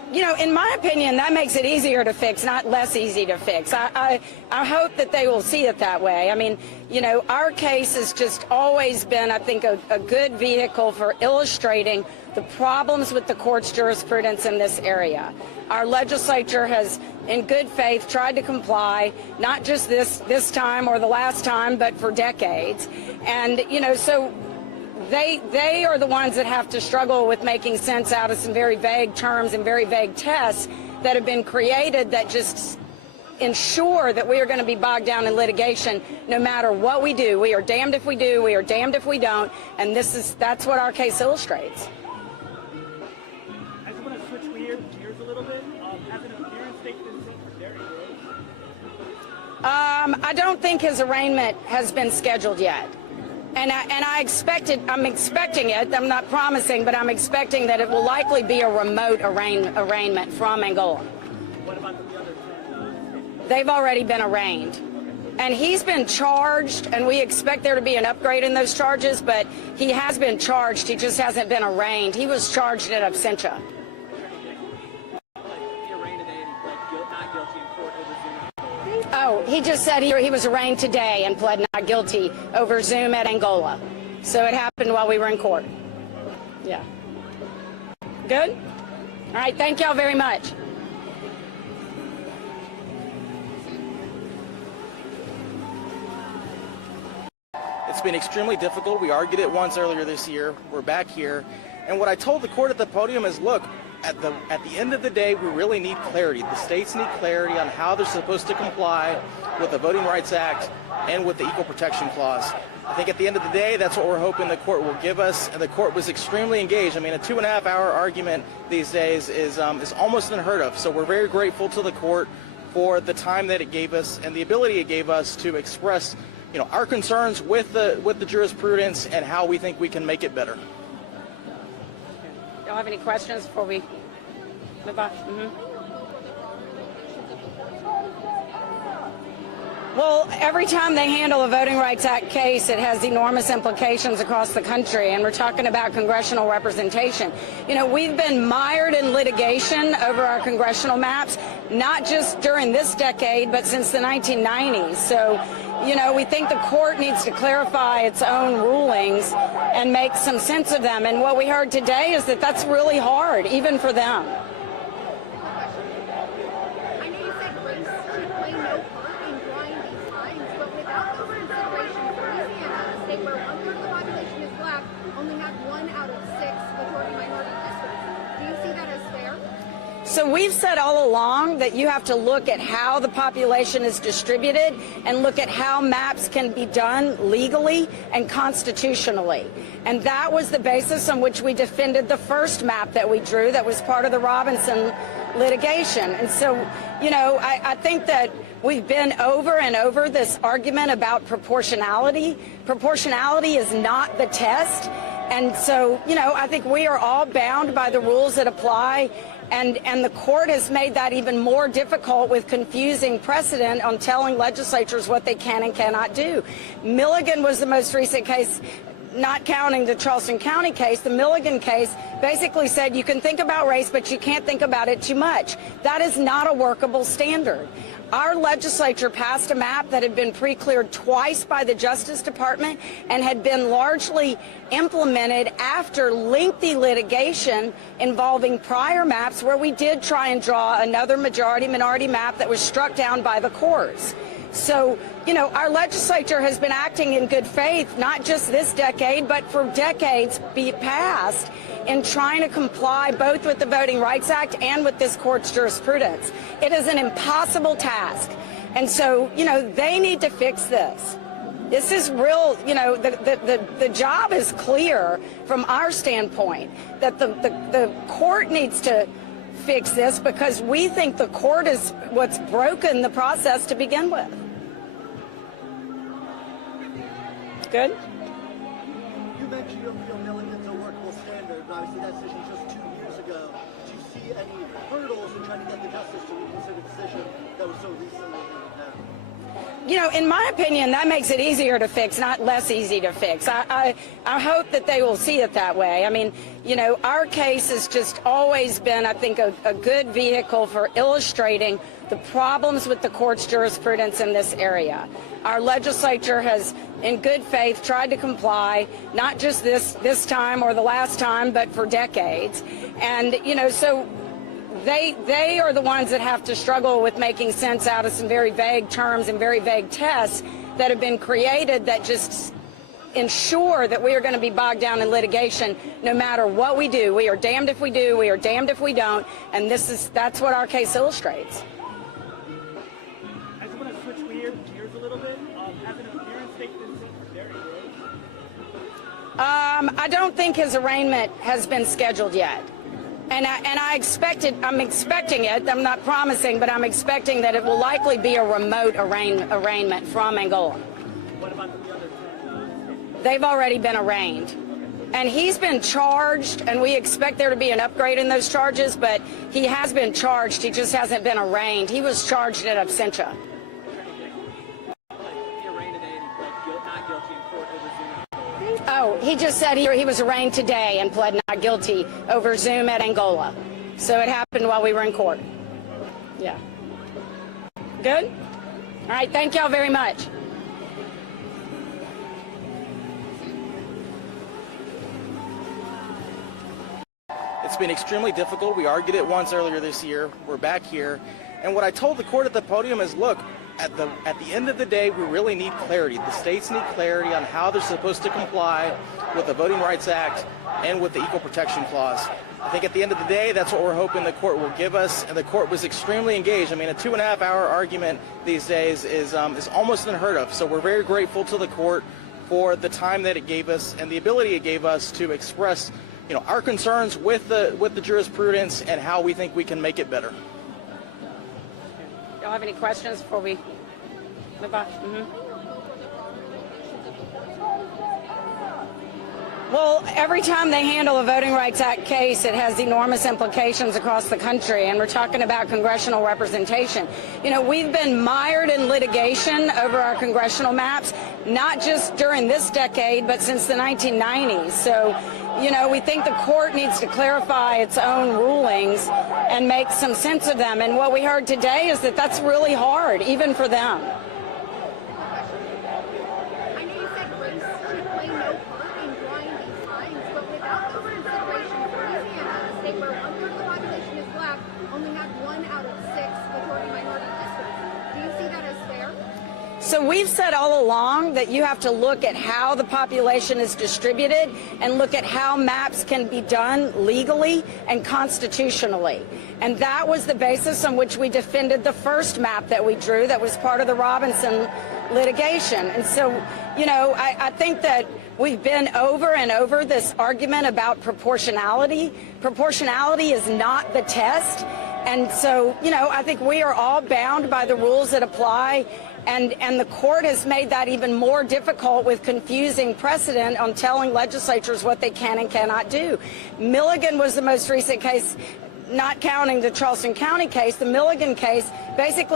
you know, in my opinion, that makes it easier to fix, not less easy to fix. I hope that they will see it that way. I mean, you know, our case has just always been, I think, a good vehicle for illustrating the problems with the court's jurisprudence in this area. Our legislature has, in good faith, tried to comply, not just this time or the last time, but for decades. And, you know, so they are the ones that have to struggle with making sense out of some very vague terms and very vague tests that have been created that just ensure that we are going to be bogged down in litigation no matter what we do. We are damned if we do, we are damned if we don't, and that's what our case illustrates. I just want to switch gears a little bit. Has an appearance date been set for Gerrymandering? I don't think his arraignment has been scheduled yet. And I'm expecting it, I'm not promising, but I'm expecting that it will likely be a remote arraignment from Angola. What about the other 10? They've already been arraigned. And he's been charged, and we expect there to be an upgrade in those charges, but he has been charged, he just hasn't been arraigned. He was charged in absentia. Oh, he just said he was arraigned today and pled not guilty over Zoom at Angola. So it happened while we were in court. Yeah. Good? All right, thank y'all very much. It's been extremely difficult. We argued it once earlier this year. We're back here. And what I told the court at the podium is, look, at the end of the day, we really need clarity. The states need clarity on how they're supposed to comply with the Voting Rights Act and with the Equal Protection Clause. I think at the end of the day, that's what we're hoping the court will give us. And the court was extremely engaged. I mean, a 2.5-hour argument these days is almost unheard of. So we're very grateful to the court for the time that it gave us and the ability it gave us to express, you know, our concerns with the jurisprudence and how we think we can make it better. Y'all have any questions before we move on? Well, every time they handle a Voting Rights Act case, it has enormous implications across the country, and we're talking about congressional representation. You know, we've been mired in litigation over our congressional maps, not just during this decade, but since the 1990s. So, you know, we think the court needs to clarify its own rulings and make some sense of them. And what we heard today is that that's really hard, even for them. I know you said race should play no part in drawing these lines, but without those considerations, Louisiana, a state where 1/3 of the population is black, only had 1 out of 6 majority-minority districts. Do you see that as fair? So we've said all along that you have to look at how the population is distributed and look at how maps can be done legally and constitutionally. And that was the basis on which we defended the first map that we drew that was part of the Robinson litigation. And so, you know, I think that we've been over and over this argument about proportionality. Proportionality is not the test. And so, you know, I think we are all bound by the rules that apply. And the court has made that even more difficult with confusing precedent on telling legislatures what they can and cannot do. Milligan was the most recent case, not counting the Charleston County case. The Milligan case basically said you can think about race, but you can't think about it too much. That is not a workable standard. Our legislature passed a map that had been pre-cleared twice by the Justice Department and had been largely implemented after lengthy litigation involving prior maps where we did try and draw another majority-minority map that was struck down by the courts. So, you know, our legislature has been acting in good faith, not just this decade, but for decades past, in trying to comply both with the Voting Rights Act and with this court's jurisprudence. It is an impossible task. And so, you know, they need to fix this. This is real, you know, the job is clear from our standpoint that the court needs to fix this because we think the court is what's broken the process to begin with. Good? You mentioned you feel Milligan's a workable standard, but obviously that decision just 2 years ago. Do you see any hurdles in trying to get the justice to reconsider a decision that was so recently handed down? you know, in my opinion, that makes it easier to fix, not less easy to fix. I hope that they will see it that way. I mean, you know, our case has just always been, I think, a good vehicle for illustrating the problems with the court's jurisprudence in this area. Our legislature has, in good faith, tried to comply, not just this time or the last time, but for decades. And, you know, so they are the ones that have to struggle with making sense out of some very vague terms and very vague tests that have been created that just ensure that we are going to be bogged down in litigation no matter what we do. We are damned if we do, we are damned if we don't, and that's what our case illustrates. I just want to switch gears a little bit. Has an appearance date been set for Derry Rose? I don't think his arraignment has been scheduled yet. And I'm expecting it, I'm not promising, but I'm expecting that it will likely be a remote arraignment from Angola. What about the other 10? They've already been arraigned. And he's been charged, and we expect there to be an upgrade in those charges, but he has been charged, he just hasn't been arraigned. He was charged in absentia. Oh, he just said he was arraigned today and pled not guilty over Zoom at Angola. So it happened while we were in court. Yeah. Good? All right, thank y'all very much. It's been extremely difficult. We argued it once earlier this year. We're back here. And what I told the court at the podium is, look, at the end of the day, we really need clarity. The states need clarity on how they're supposed to comply with the Voting Rights Act and with the Equal Protection Clause. I think at the end of the day, that's what we're hoping the court will give us, and the court was extremely engaged. I mean, a 2.5-hour argument these days is almost unheard of. So we're very grateful to the court for the time that it gave us and the ability it gave us to express, you know, our concerns with the jurisprudence and how we think we can make it better. Y'all have any questions before we move on? Well, every time they handle a Voting Rights Act case, it has enormous implications across the country, and we're talking about congressional representation. You know, we've been mired in litigation over our congressional maps, not just during this decade, but since the 1990s. So, you know, we think the court needs to clarify its own rulings and make some sense of them. And what we heard today is that that's really hard, even for them. I know you said race should play no part in drawing these lines, but without the consideration of Louisiana, a state where 1/3 of the population is black, only had 1 out of 6 majority minority districts. Do you see that as fair? So we've said all along that you have to look at how the population is distributed and look at how maps can be done legally and constitutionally. And that was the basis on which we defended the first map that we drew that was part of the Robinson litigation. And so, you know, I think that we've been over and over this argument about proportionality. Proportionality is not the test. And so, you know, I think we are all bound by the rules that apply. And the court has made that even more difficult with confusing precedent on telling legislatures what they can and cannot do. Milligan was the most recent case, not counting the Charleston County case. The Milligan case basically